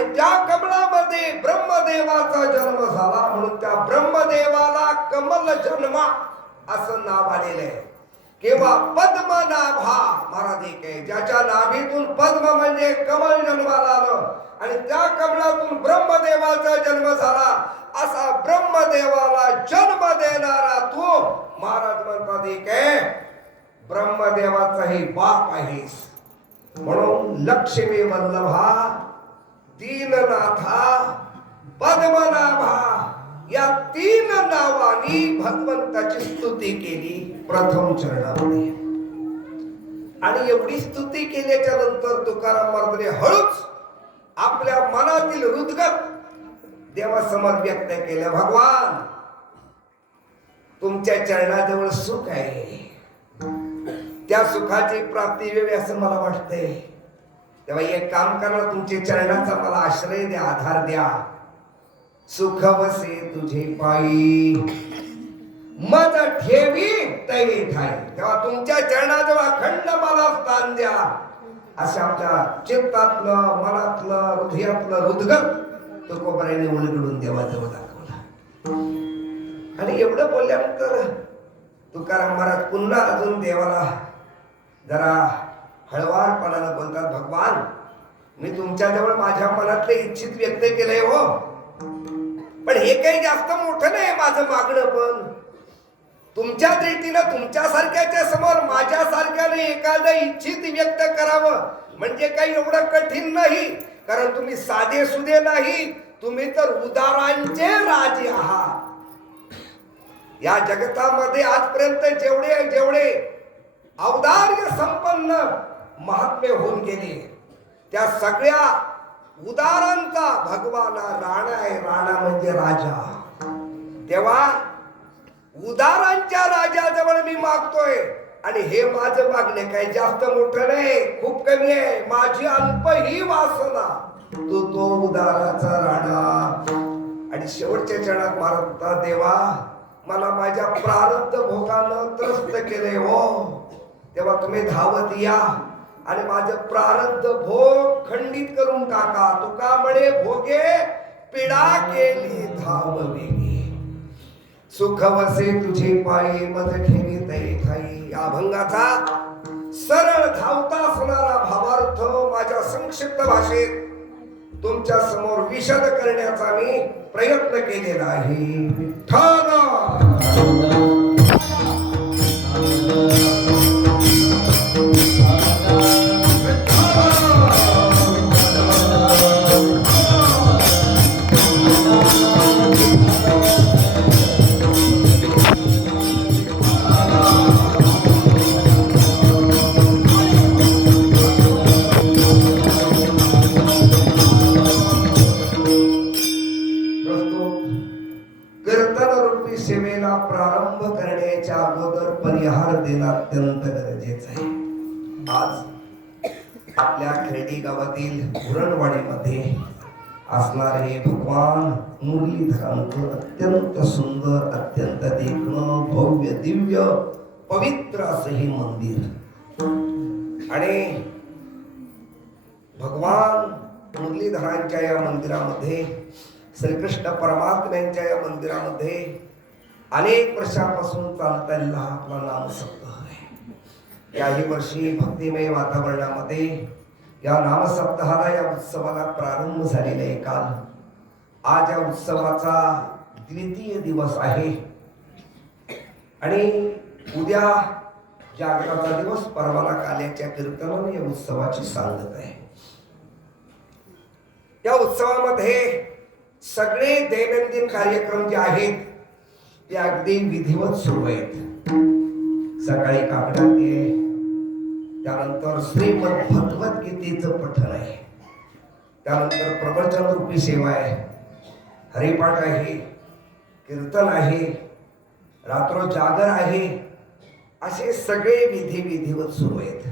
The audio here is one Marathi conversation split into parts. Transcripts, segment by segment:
आणि त्या कमळामध्ये ब्रह्मदेवाचा जन्म झाला, म्हणून त्या ब्रह्मदेवाला कमल जन्मा असं नाव आलेलं आहे. किंवा पद्मनाभा महाराज एक आहे, ज्याच्या नाभीतून पद्म म्हणजे कमल जन्माला आलं आणि त्या कमळातून ब्रह्मदेवाचा जन्म झाला. असा ब्रह्मदेवाला जन्म देणारा तू महाराज म्हणतात एक आहे, ब्रह्मदेवाचाही बाप आहेस. म्हणून लक्ष्मी वल्लभा, दीननाथा, पद्मनाभा या तीन नावांनी भगवंताची स्तुती केली प्रथम चरणामध्ये. आणि एवढी स्तुती केल्याच्या नंतर तुकाराम महाराजांनी हळूच आपल्या मनातील हृदगत देवासमोर व्यक्त केलं. भगवान, तुमच्या चरणाजवळ सुख आहे, त्या सुखाची प्राप्ती व्हावी असं मला वाटतंय. तेव्हा एक काम करा, तुमच्या चरणाचा मला आश्रय द्या, आधार द्या. सुख वसे तुझे पायी मज ठेवी तैवी ठाई. तेव्हा तुमच्या चरणाजवळ अखंड मला स्थान द्या. अशा आमच्या चित्तातलं, मनातलं, हृदयातलं हृदगत तुकोबाराने उलगडून देवाजवळ दाखवला. आणि एवढं बोलल्यानंतर तुकाराम महाराज पुन्हा अजून देवाला जरा हळवारपणानं बोलतात. भगवान, मी तुमच्याजवळ माझ्या मनातले इच्छित व्यक्त केलंय हो, पण हे काही जास्त मोठं नाही माझं मागणं. पण तुमच्या दृष्टीनं तुमच्यासारख्याच्या समोर माझ्यासारख्याने एखादं इच्छित व्यक्त करावं म्हणजे काही एवढं कठीण नाही. कारण तुम्ही साधे सुधे नाही, तुम्ही तर उदारांचे राजे आहात. या जगतामध्ये आजपर्यंत जेवढे जेवढे औदार्य संपन्न महात्मे होऊन गेले, त्या सगळ्या उदारांचा भगवाना राणा आहे. राणा म्हणजे राजा. तेव्हा उदारांच्या राजाजवळ मी मागतोय आणि हे माझं मागणे काही जास्त मोठं नाही, खूप कमी आहे. माझी अल्प ही वासना, तो उदाराचा राणा. आणि शेवटच्या क्षणात मारता, देवा मला माझ्या प्रारब्ध भोगानं त्रस्त केले हो, तेव्हा तुम्ही धावत या आणि माझं प्रारब्ध भोग खंडित करून टाका. तुका म्हणे भोगे पीडा केली धाव वेगी. सुख वसे तुझे पायी मज ठेवी तै ठाई. या अभंगाचा सरळ धावता असणारा भावार्थ माझ्या संक्षिप्त भाषेत तुमच्या समोर विशद करण्याचा मी प्रयत्न केलेला आहे. विठ्ठल प्रारंभ करण्याच्या अगोदर परिहार देणं अत्यंत गरजेचं आहे. आज आपल्या खेडी गावातील पुरणवाडीमध्ये असणारे भगवान मुरलीधरांचं अत्यंत सुंदर, अत्यंत देखणं, भव्य, दिव्य, पवित्र असं हे मंदिर. आणि भगवान मुरलीधरांच्या या मंदिरामध्ये, श्रीकृष्ण परमात्म्यांच्या या मंदिरामध्ये अनेक वर्षापासून चालताना आपला नामसप्ताह आहे. याही वर्षी भक्तिमय वातावरणामध्ये या नामसप्ताहाला, या उत्सवाला प्रारंभ झालेला आहे काल. आज या उत्सवाचा द्वितीय दिवस आहे आणि उद्या जागराचा दिवस, परवाला काल्याच्या कीर्तनाने या उत्सवाची सांगत आहे. या उत्सवामध्ये सगळे दैनंदिन कार्यक्रम जे आहेत ते अगदी विधिवत सुरू आहेत. सकाळी काकडाते आहे, त्यानंतर श्रीमद भगवद्गीतेचं पठण आहे, त्यानंतर प्रवचन रूपी सेवा आहे, हरिपाठ आहे, कीर्तन आहे, रात्र जागर आहे. असे सगळे विधिवत सुरू आहेत.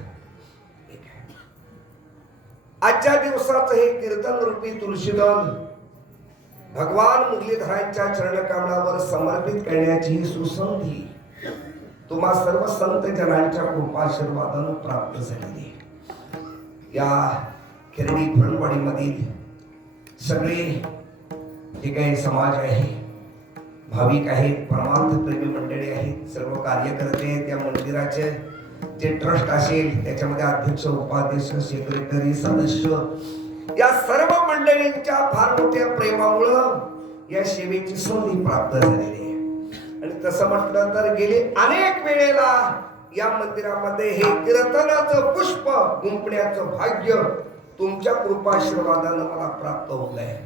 आजच्या दिवसाचं हे कीर्तन रूपी तुळशीदल भगवान मुरलीधरांच्या चरणकमळावर समर्पित करण्याची सुसंधी तुम्हा सर्व संत जनांच्या कृपाशीर्वादानं प्राप्त झालेली. या खेरडी पुरणवाडी मधील सगळे जे काही समाज आहे, भाविक आहेत, परमार्थ प्रेमी मंडळी आहेत, सर्व कार्यकर्ते, त्या मंदिराचे जे ट्रस्ट असेल त्याच्यामध्ये अध्यक्ष, उपाध्यक्ष, सेक्रेटरी, सदस्य, या सर्व मंडळींच्या फार मोठ्या प्रेमामुळं या सेवेची संधी प्राप्त झालेली आहे. आणि तसं म्हटलं तर गेले अनेक वेळेला या मंदिरामध्ये हे कीर्तनाचं पुष्प गुंफण्याचं भाग्य तुमच्या कृपाशीर्वादानं मला प्राप्त होत आहे.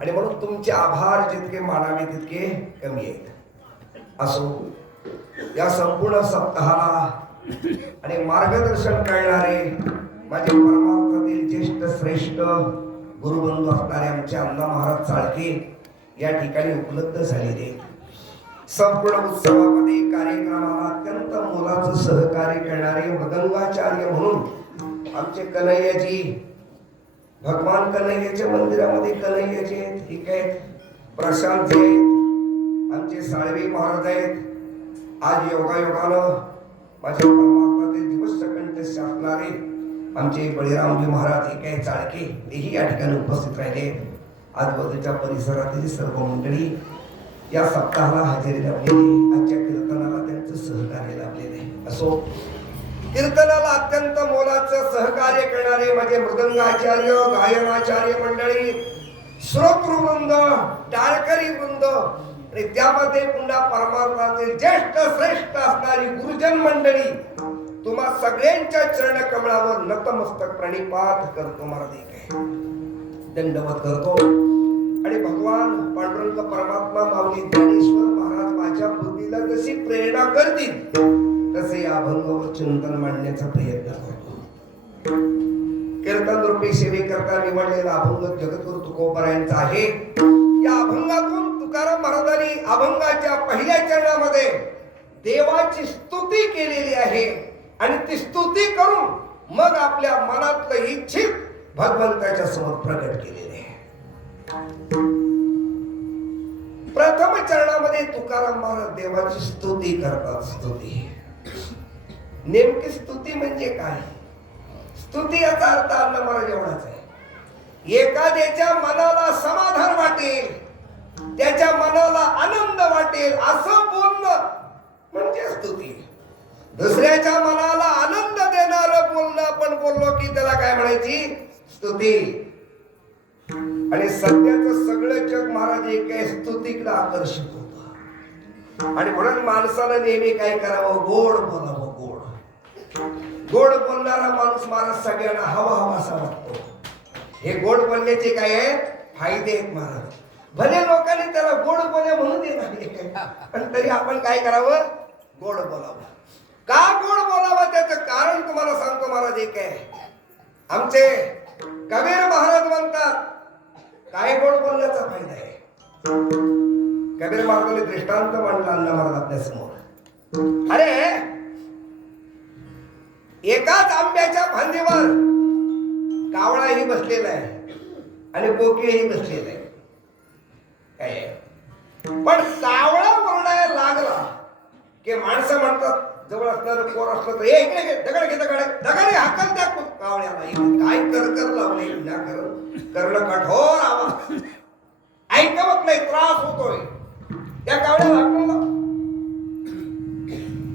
आणि म्हणून तुमचे आभार जितके मानावे तितके कमी आहेत. असो, या संपूर्ण सप्ताहाला आणि मार्गदर्शन करणारे माझे परमार्थातील ज्येष्ठ श्रेष्ठ गुरुबंधू असणारे आमचे अण्णा महाराज चाळके या ठिकाणी उपलब्ध झालेले. संपूर्ण उत्सवामध्ये कार्यक्रमाला अत्यंत मोलाचं सहकार्य करणारे मृदंगाचार्य म्हणून आमचे कन्हैयाजी, भगवान कन्हैयाच्या मंदिरामध्ये कन्हैयाजी आहेत, ठीक आहेत, प्रशांतजी आहेत, आमचे साळवी महाराज आहेत. आज योगायोगानं माझ्या परमार्थातील दिवस कंठ असणारे आमचे बळीरामजी महाराज हे काय चाळके तेही या ठिकाणी उपस्थित राहिले. आजूबाजूच्या परिसरातील सर्व मंडळी या सप्ताहाला हजेरी लावलेली, आजच्या कीर्तनाला त्यांचं सहकार्य लाभलेले आहे. असो, कीर्तनाला अत्यंत मोलाचं सहकार्य करणारे माझे मृदंगाचार्य, गायनाचार्य मंडळी, श्रोतृवृंद, टाळकरी वृंद आणि त्यामध्ये पुन्हा परमार्थातील ज्येष्ठ श्रेष्ठ असणारी गुरुजन मंडळी, तुम्हा सगळ्यांच्या चरण कमळावर नतमस्तक प्रणिपात करतो, महाराज दंडवत करतो. आणि भगवान पांडुरंग परमात्मा माऊली ज्ञानेश्वर महाराज माझ्या बुद्धीला जशी प्रेरणा करतील तसे या अभंगावर चिंतन मांडण्याचा प्रयत्न करतो. कीर्तन रूपी सेवेकरता निवडलेला अभंग जगद्गुरु तुकोबारायांचा आहे. या अभंगातून तुकाराम महाराजांनी अभंगाच्या पहिल्या चरणामध्ये देवाची स्तुती केलेली आहे आणि ती स्तुती करून मग आपल्या मनातलं इच्छित भगवंताच्या समोर प्रकट केलेले आहे. प्रथम चरणामध्ये तुकाराम महाराज देवाची स्तुती करतात. स्तुती, नेमकी स्तुती म्हणजे काय? स्तुती याचा अर्थ अण्णा महाराज एवढाच आहे, एखाद्याच्या मनाला समाधान वाटेल, त्याच्या मनाला आनंद वाटेल असं बोलणं म्हणजे स्तुती. दुसऱ्याच्या मनाला आनंद देणारं बोलणं आपण बोललो की त्याला काय म्हणायची? स्तुती. आणि सध्याचं सगळं जग महाराज एका स्तुतीकडे आकर्षित होतं. आणि म्हणून माणसाला नेहमी काय करावं? गोड बोलावं. गोड बोलणारा माणूस महाराज सगळ्यांना हवा हवासा वाटतो. हे गोड बोलण्याचे काय आहेत? फायदे आहेत महाराज. भले लोकांनी त्याला गोड बोले म्हणून देणार, पण तरी आपण काय करावं? गोड बोलावं. का गोड बोलावं त्याचं कारण तुम्हाला सांगतो महाराज. एक आहे, आमचे कबीर महाराज म्हणतात काय गोड बोलण्याचा फायदा आहे. कबीर महाराजांनी दृष्टांत मांडला अण्णा महाराज आपल्या समोर. अरे, एकाच आंब्याच्या फांदीवर कावळाही बसलेला आहे आणि कोकिळही बसलेला आहे. काय पण कावळा ओरडायला लागला की माणसं म्हणतात, जवळ असणारं पोर असलं तर इकडे घे, दगड घे, दगड हाकल त्या कावळ्याला. काय कर लावले ना, करणं कठोर आवाज, ऐकवत नाही, त्रास होतोय. त्या कावळ्याला हाकल.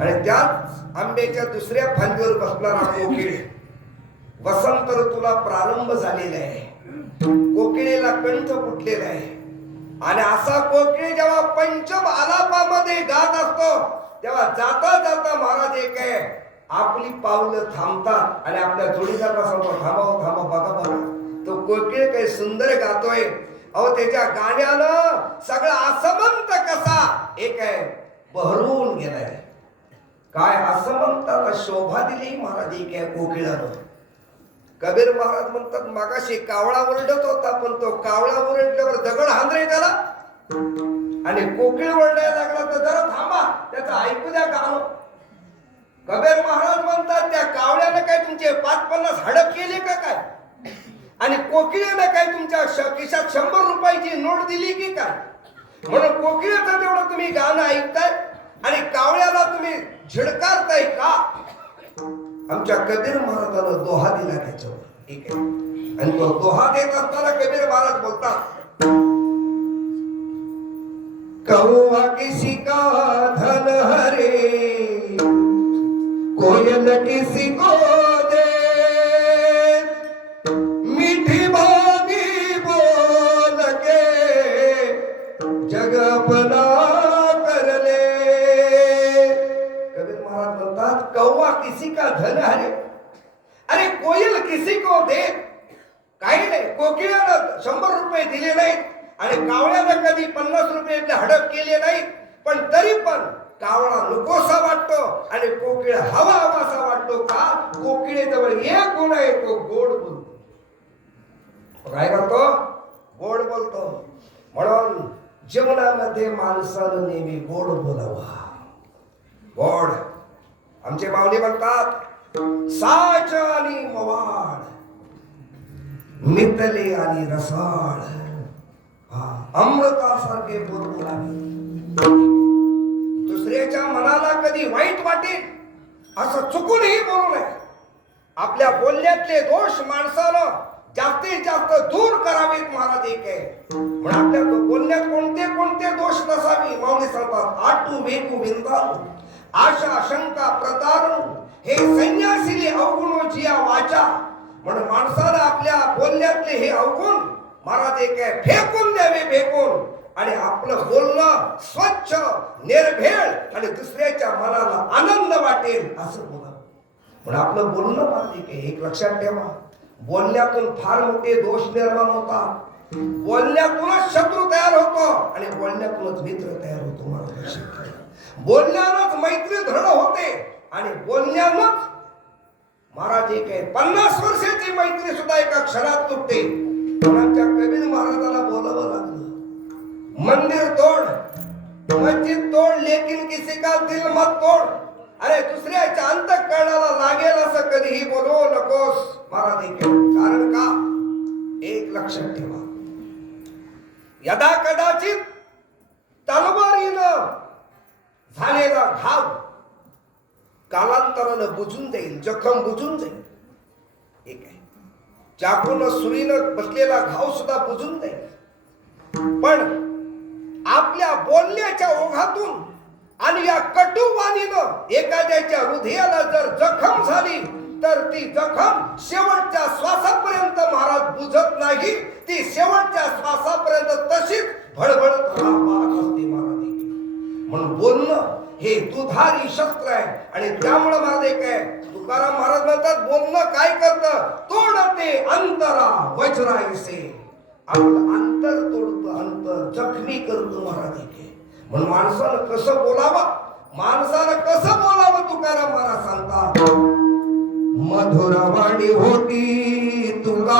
आणि त्याच आंब्याच्या दुसऱ्या फांदीवर बसणारा कोकिळ, वसंत ऋतूला प्रारंभ झालेला आहे, कोकिळेला कंठ फुटलेला आहे. आणि असा कोकिळ जेव्हा पंचम आलापामध्ये गात असतो तेव्हा जाता जाता महाराज एक आहे, आपली पावलं थांबतात आणि आपल्या जोडीदाराला सांगतो, थांबाव थांबा, बघा बघा तो कोकिळ काही सुंदर गातोय. अहो, त्याच्या गाण्यानं सगळा आसमंत कसा एक आहे बहरून गेलाय. काय आसमंताला शोभा दिली महाराज एक आहे कोकिळानं. कबीर महाराज म्हणतात, मागाशी कावळा ओरडत होता, पण तो कावळा ओरडल्यावर दगड हांदरे त्याला, आणि कोकिळ ओरडायला लागला तर जरा थांबा, त्याचं ऐकू द्या गाणं. कबीर महाराज म्हणतात, त्या कावळ्यानं काय तुमचे 5-50 हडप केले का काय? आणि कोकिळेनं काय तुमच्या खिशात 100 रुपयाची नोट दिली की काय? म्हणून कोकिळेचं तेवढं तुम्ही गाणं ऐकताय आणि कावळ्याला तुम्ही झिडकारताय का? आमच्या कबीर महाराजानं दोहा दिला त्याच्यावर. ठीक आहे, आणि तो दोहा देत असताना कबीर महाराज बोलतात, कौवा किसी का धन हरे, कोयल किसी को दे, मीठी बानी बोल के जग अपना कर ले. कबीर महाराज म्हणतात, कौवा किसी का धन हरे, अरे कोयल किसी को दे. काही नाही, कोकिळ्यानं 100 रुपये दिले नाहीत आणि कावळ्यानं कधी 50 रुपये हडप केले नाहीत, पण तरी पण कावळा नकोसा वाटतो आणि कोकिळ हवा हवासा वाटतो. का? कोकिळेजवळ एक गुण आहे, तो गोड बोलतो. काय करतो? गोड बोलतो. म्हणून जीवनामध्ये माणसानं नेहमी गोड बोलावा. गोड. आमचे माऊली म्हणतात, साच आणि मवाळ, मितले आणि रसाळ, अमृतासारखे बोल बोलावे. दुसऱ्याच्या मनाला कधी वाईट वाटेल असं चुकूनही बोलू नये. आपल्या बोलण्यातले दोष माणसानं जास्तीत जास्त दूर करावेत. महाराज एक आहे, पण आपल्या बोलण्यात कोणते कोणते दोष नसावी. माऊली सांगतात, आटू वेकू विंदारू, आशा शंका प्रतारणू, हे संन्यासिले अवगुण जिया वाचा. म्हणून माणसाला आपल्या बोलण्यातले हे अवगुण महाराज एक आहे, फेकून द्यावे फेकून, आणि आपलं बोलणं स्वच्छ निर्भेळ आणि दुसऱ्याच्या मनाला आनंद वाटेल असं बोला. म्हणून आपलं बोलणं महाराज एक आहे. एक लक्षात ठेवा, बोलण्यातून फार मोठे दोष निर्माण होतात. बोलण्यातूनच शत्रू तयार होतो आणि बोलण्यातूनच मित्र तयार होतो. महाराज बोलण्यानंच मैत्री दृढ होते आणि बोलण्यानंच महाराज एक आहे, 50 वर्षाची मैत्री सुद्धा एका क्षणात तुटते. आमच्या कबीर महाराजाला बोलावं लागलं, मंदिर तोड, मस्जिद तोड, लेकिन किसी का दिल मत तोड. अरे दुसऱ्याच्या अंतःकरणाला लागेल असं कधीही बोलू नकोस. महाराज एक आहे. कारण का? एक लक्षात ठेवा, यदा कदाचित तलवारीनं झालेला घाव कालांतरानं बुजून जाईल, जखम बुजून जाईल. एक आहे, चाकून सुरीनं बसलेला घाव सुद्धा बुजून जाईल. पण आपल्या बोलण्याच्या ओघातून आणि या कटुवाणीनं एखाद्याच्या हृदयाला जर जखम झाली तर ती जखम शेवटच्या श्वासापर्यंत महाराज बुजत नाही. ती शेवटच्या श्वासापर्यंत तशीच भडभडत राहत असते. महाराज म्हणून बोलणं हे दुधारी शस्त्र आहे. आणि त्यामुळे महाराज एक आहे, तुकाराम महाराज म्हणतात, बोलणं काय करतं? तोडते अंतरा वज्रायसे. आपलं अंतर तोडतं, अंतर जखमी करतं. महाराज एक आहे. म्हणून माणसानं कसं बोलावं, माणसानं कसं बोलावं, तुकाराम महाराज सांगतात, मधुर वाणी होती तुला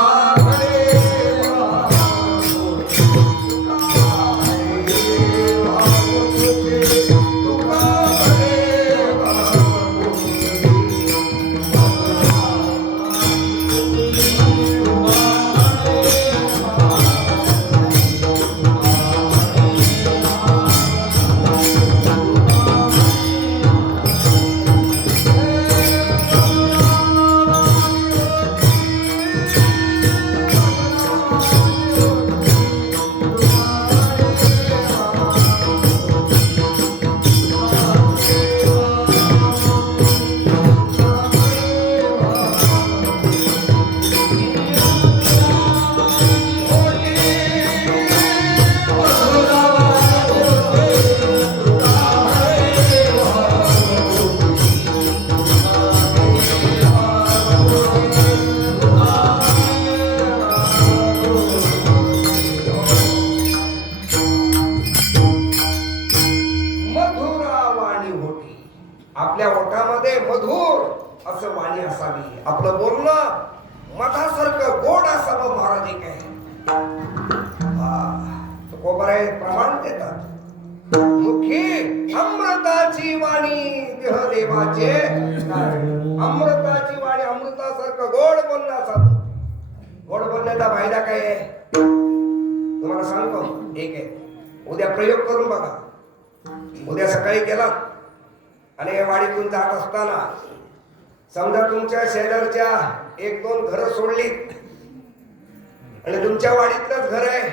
आपल्या ओठामध्ये मधुर असं वाणी असावी. आपलं बोलणं मधासारखं गोड असावं. महाराज एक आहे, तुकोबाराय प्रमाण देतात, मुखी अमृताची वाणी देह देवाचे. अमृताची वाणी, अमृतासारखं गोड बोलणं असावं. गोड बोलण्याचा फायदा काय आहे तुम्हाला सांगतो. एक आहे, उद्या प्रयोग करून बघा. उद्या सकाळी गेलात आणि वाडीतून जात असताना, समजा तुमच्या शेजारच्या 1-2 घरं सोडलीत आणि तुमच्या वाडीतलंच घर आहे.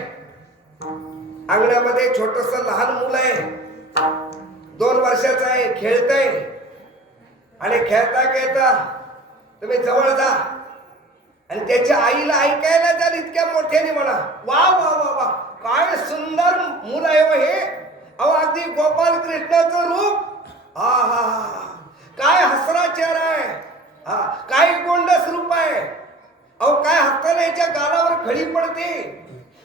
अंगणामध्ये छोटस लहान मुलं आहे, 2 वर्षाचं आहे, खेळतय. आणि खेळता खेळता तुम्ही जवळ जा आणि त्याच्या आईला ऐकायला जाल इतक्या मोठ्याने म्हणा, वा वा वा वा, काय सुंदर मुलं आहे व हे. अहो अगदी गोपाल कृष्णाचं रूप. हा हा हा, काय हसरा चेहरा आहे. हा, काय गोंडस रूप आहे. अहो काय हसताना याच्या गालावर खडी पडते.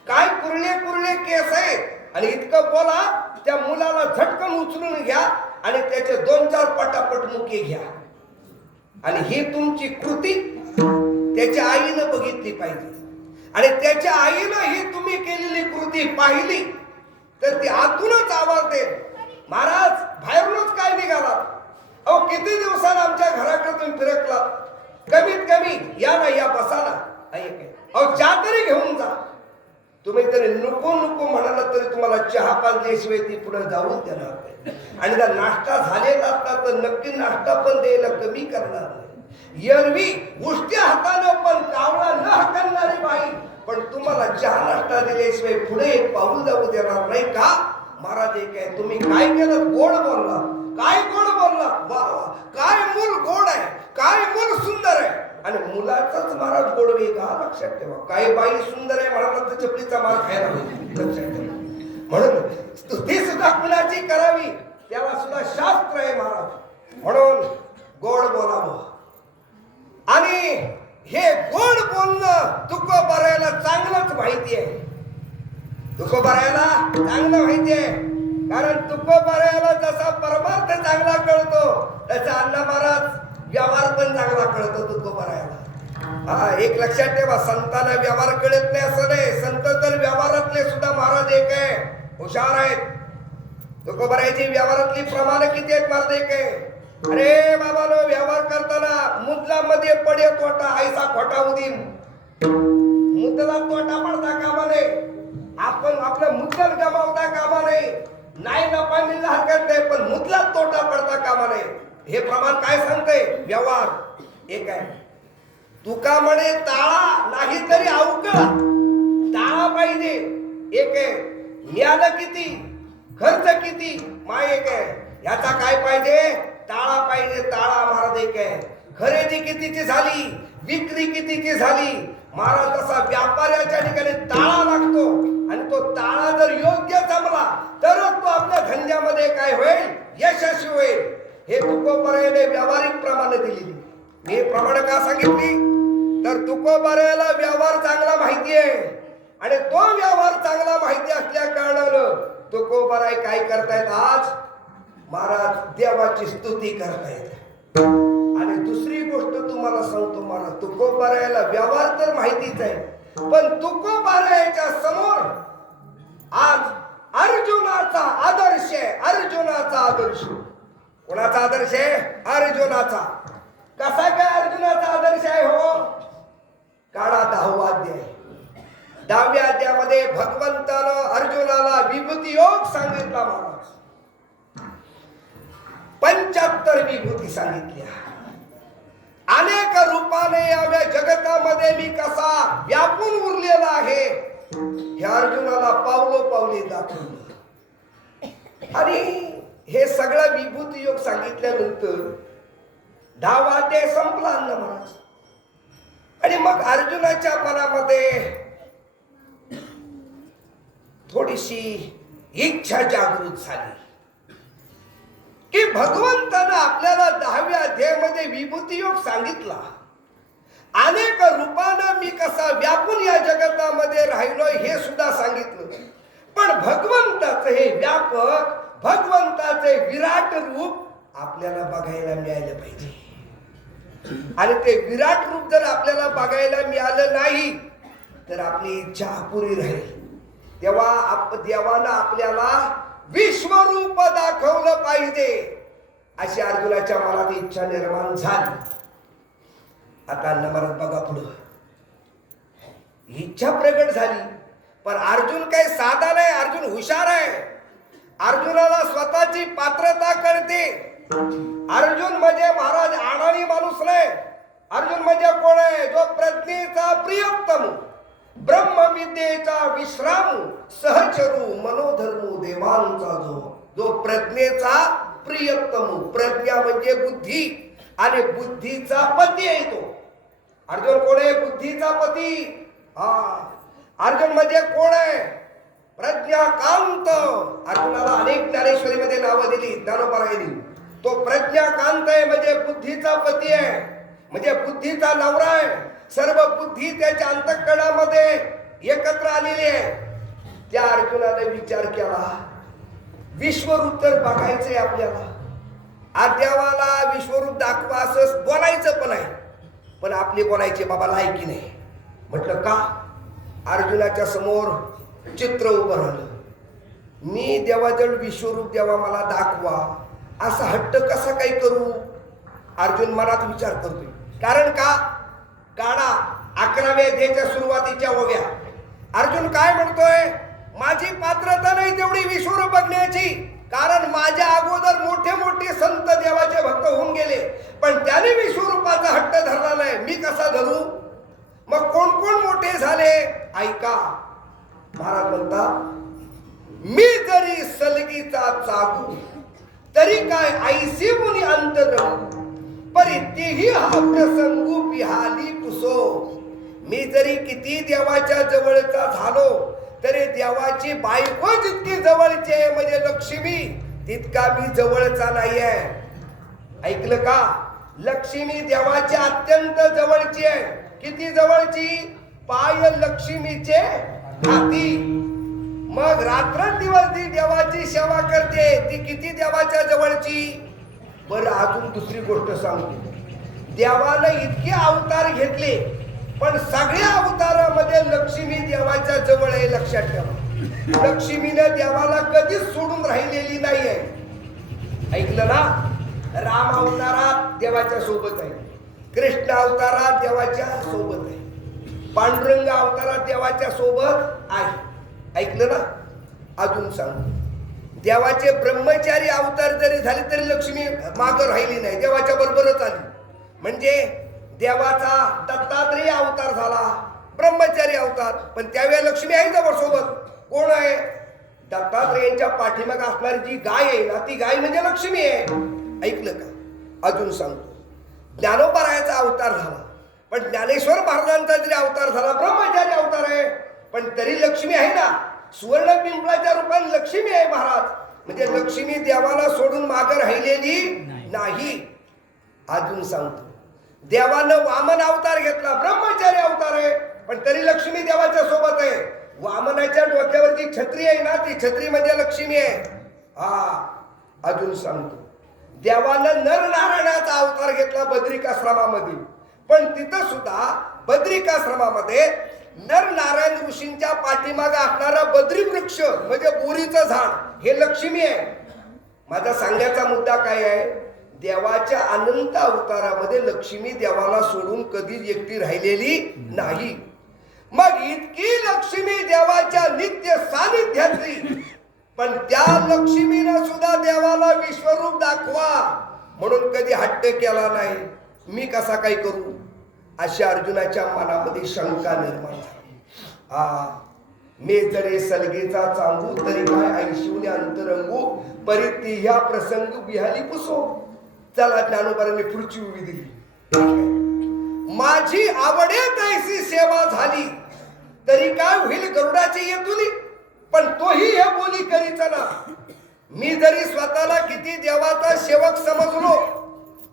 काय कुरळे कुरळे केस आहेत. आणि इतकं बोला, त्या मुलाला झटकन उचलून घ्या आणि त्याचे 2-4 पटापट मुके घ्या. आणि ही तुमची कृती त्याच्या आईनं बघितली पाहिजे. आणि त्याच्या आईनं ही तुम्ही केलेली कृती पाहिली तर ती आतूनच आवाज देईल, महाराज बाहेरूनच काय निघाला. अहो किती दिवसाला आमच्या घराकडे तुम्ही फिरकला. कमीत कमी या ना, या बसा ना. अहो चहा तरी घेऊन जा. तुम्ही तरी नको नको म्हणाला तरी तुम्हाला चहा पाजल्याशिवाय ती पुढे जाऊन देणार नाही. आणि जर नाश्ता झालेला असता तर नक्की नाश्ता पण द्यायला कमी करणार नाही. एरवी गोष्टी हातानं पण कावळा न हाकलणारी बाई पण तुम्हाला चहा नाश्ता दिल्याशिवाय पुढे एक पाऊल जाऊ देणार नाही का. महाराज एक आहे, तुम्ही काय केलं, गोड बोलला. काय गोड बोलला, वा वा, काय मूल गोड आहे, काय मूल सुंदर आहे. आणि मुलाचाच महाराज गोडवे का, लक्षात ठेवा. काही बाई सुंदर आहे म्हणाला तर चपलीचा मार खायला होईल, लक्षात ठेवा. म्हणून स्तुती सुद्धा कुणाची करावी त्याला सुद्धा शास्त्र आहे महाराज. म्हणून गोड बोलावं. आणि हे गोड बोलणं तुकोबारायला चांगलंच माहिती आहे. तुकोबारायला चांगलं माहिती आहे. कारण तुकोबारायला जसा परमार्थ चांगला कळतो तसा अण्णा महाराज व्यवहार पण चांगला कळतो तुकोबारायला. हा, एक लक्षात ठेवा, संतांना व्यवहार कळत नाही असं नाही. संत तर व्यवहारातले सुद्धा महाराज एक आहे, हुशार आहेत. तुकोबारायची व्यवहारातली प्रमाण किती आहेत महाराज एक आहे. अरे बाबानो, व्यवहार करताना मुद्दलामध्ये पडे तोटा ऐसा खोटा उदीम. मुद्दला तोटा पडता कामा नये. आपण आपलं मुद्दल गमावता कामा नये. नाही नफा मिळणं हरकत नाही पण मुद्दला तोटा पडता कामा नये. हे प्रमाण काय सांगते, व्यवहार एक आहे. तुका म्हणे ताळा नाही तरी अवकळा, ताळा पाहिजे एक आहे. मिळालं किती, खर्च किती, मा एक आहे. याचा काय पाहिजे, ताळा पाहिजे. ताळा महाराज एक आहे. खरेदी कितीची झाली, विक्री कितीची झाली, महाराज तसा व्यापाऱ्याच्या ठिकाणी ताळा लागतो. आणि तो ताळा जर योग्य जमला तरच तो आपल्या धंद्यामध्ये काय होईल, यशस्वी होईल. हे तुकोबारायने व्यावहारिक प्रमाणे दिलेली. मी प्रमाण का सांगितली तर तुकोबारायला व्यवहार चांगला माहिती आहे. आणि तो व्यवहार चांगला माहिती असल्या कारणानं तुकोबाराय काय करतायत आज, महाराज देवाची स्तुती करतायत. आणि दुसरी गोष्ट तुम्हाला सांगतो महाराज, तुकोबारायला व्यवहार तर माहितीच आहे पण तुकोबारायच्या समोर आज अर्जुनाचा आदर्श आहे. अर्जुनाचा आदर्श. कोणाचा आदर्श आहे, अर्जुनाचा. कसा काय अर्जुनाचा आदर्श आहे हो, काढा 10वा अध्याय. 10व्या अध्यायामध्ये भगवंतानं अर्जुनाला विभूती योग सांगितला महाराज. 75 विभूती सांगितल्या. अनेक रूपाने या जगतामध्ये मी कसा व्यापून उरलेला आहे हे अर्जुनाला पावलोपावली दाखवलं. आणि हे सगळं विभूती योग सांगितल्यानंतर 10वा अध्याय संपला अण्णा महाराज. आणि मग अर्जुनाच्या मनामध्ये थोडीशी इच्छा जागृत झाली की भगवंतानं आपल्याला 10व्या अध्यायामध्ये विभूती योग सांगितला. अनेक रूपानं मी कसा व्यापून या जगतामध्ये राहिलोय हे सुद्धा सांगितलं. पण भगवंताचं हे व्यापक, भगवंताचे विराट रूप आपल्याला बघायला मिळालं पाहिजे. आणि ते विराट रूप जर आपल्याला बघायला मिळालं नाही तर आपली इच्छा अपुरी राहील. तेव्हा देवानं आपल्याला विश्वरूप दाखवलं पाहिजे अशी अर्जुनाच्या मनात इच्छा निर्माण झाली. आता नमरत बघा पुढं. इच्छा प्रगट झाली पण अर्जुन काही साधा नाही, अर्जुन हुशार आहे. अर्जुनाला स्वतःची पात्रता कळते. अर्जुन म्हणजे महाराज अडाणी माणूस नाही. अर्जुन म्हणजे कोण आहे, जो प्रज्ञेचा प्रियतम, ब्रह्मविद्येचा विश्राम सहचरू मनोधर्मू देवांचा जो प्रज्ञेचा प्रियतम, प्रज्ञा म्हणजे बुद्धी आणि बुद्धीचा पती आहे तो. अर्जुन कोण आहे? बुद्धीचा पती. अर्जुन म्हणजे कोण आहे? प्रज्ञाकांत. अर्जुनाला अनेक ज्ञानेश्वरीमध्ये नावं दिली, ज्ञानोबा. तो प्रज्ञाकांत आहे म्हणजे बुद्धीचा पती आहे, म्हणजे बुद्धीचा नवरा आहे. सर्व बुद्धी त्याच्या अंतःकरणामध्ये एकत्र आलेली आहे. त्या अर्जुनाने विचार केला, विश्वरूप तर बघायचंय आपल्याला, देवाला विश्वरूप दाखवा असं बोलायचं पण आहे, पण आपली बोलायची बाबा लायकी नाही. म्हटलं का? अर्जुनाच्या समोर चित्र उभं राहिलं. मी देवाजवळ विश्वरूप देवा मला दाखवा असा हट्ट कसा काही करू? अर्जुन मनात विचार करतोय. कारण का? काढा 11व्या अध्यायाच्या सुरुवातीच्या ओव्या. अर्जुन काय म्हणतोय? माझी पात्रता नाही तेवढी विश्वरूप बघण्याची, कारण माझ्या अगोदर मोठे मोठे संत देवाचे भक्त होऊन गेले, पण त्याने विश्वरूपाचा हट्ट धरला नाही, मी कसा धरू? मग कोण कोण मोठे झाले ऐका. महाराज म्हणतात, मी जरी सलगीचा चागू तरी काय ऐसी मुनी अंतर, परी तेही हा प्रसंगू बिहाली पुसो. मी जरी किती देवाच्या जवळचा झालो तरी देवाची बायको जितकी जवळची आहे म्हणजे लक्ष्मी, तितका मी जवळचा नाही आहे. ऐकलं का? लक्ष्मी देवाच्या अत्यंत जवळची आहे. किती जवळची? पाय लक्ष्मीचे हाती. मग रात्रंदिवस ती देवाची सेवा करते, ती किती देवाच्या जवळची? बरं, अजून दुसरी गोष्ट सांगतो. देवानं इतके अवतार घेतले, पण सगळ्या अवतारामध्ये लक्ष्मी देवाच्या जवळ आहे. लक्षात ठेवा, लक्ष्मीनं देवाला कधीच सोडून राहिलेली नाही आहे. ऐकलं ना? राम अवतारात देवाच्या सोबत आहे, कृष्ण अवतारात देवाच्या सोबत आहे, पांडुरंग अवतारात देवाच्या सोबत आहे. ऐकलं ना? अजून सांगतो, देवाचे ब्रह्मचारी अवतार जरी झाले तरी लक्ष्मी मागं राहिली नाही, देवाच्या बरोबरच आली. म्हणजे देवाचा दत्तात्रेय अवतार झाला, ब्रह्मचारी अवतार, पण त्यावेळेला लक्ष्मी आहे जवळ सोबत. कोण आहे? दत्तात्रेयांच्या पाठीमागे असणारी जी गाय आहे ना, ती गाय म्हणजे लक्ष्मी आहे. ऐकलं का? अजून सांगतो, ज्ञानोबरायाचा अवतार झाला, पण ज्ञानेश्वर महाराजांचा जरी अवतार झाला, ब्रह्मचारी अवतार आहे, पण तरी लक्ष्मी आहे ना. सुवर्ण पिंपळाच्या रूपाने लक्ष्मी आहे महाराज, म्हणजे लक्ष्मी देवाला सोडून मागे राहिलेली नाही. अजून सांगतो, देवानं वामन अवतार घेतला, ब्रह्मचारी अवतार आहे, पण तरी लक्ष्मी देवाच्या सोबत आहे. वामनाच्या डोक्यावरची छत्री आहे ना, ती छत्री म्हणजे लक्ष्मी आहे. अजून सांगतो, देवानं नरनारायणाचा अवतार घेतला बद्रिकाश्रमामध्ये, पण तिथं सुद्धा बद्रिकाश्रमामध्ये नरनारायण ऋषींच्या पाठीमागे असणारा बद्री वृक्ष म्हणजे बोरीचं झाड हे लक्ष्मी आहे. माझा सांगण्याचा मुद्दा काय आहे? देवाच्या अनंत अवतारामध्ये लक्ष्मी देवाला सोडून कधीच एकटी राहिलेली नाही. मग इतकी लक्ष्मी देवाच्या नित्य सानिध्यातली, पण त्या लक्ष्मीनं सुद्धा देवाला विश्वरूप दाखवा म्हणून कधी हट्ट केला नाही. मी कसा काय करू? अशा अर्जुनाच्या मनामध्ये शंका निर्माण झाली. मी जरी सलगीचा चांगू तरी काय ऐशिवने अंतरंगू, परिती ह्या प्रसंग बिहाली पुसो. चला, ज्ञानोबारांनी खुर्ची उभी दिली. माझी आवडे तैसी सेवा झाली तरी काय होईल गरुडाची येतुली, पण तोही हे बोली करीचा ना. मी जरी स्वतःला किती देवाचा सेवक समजलो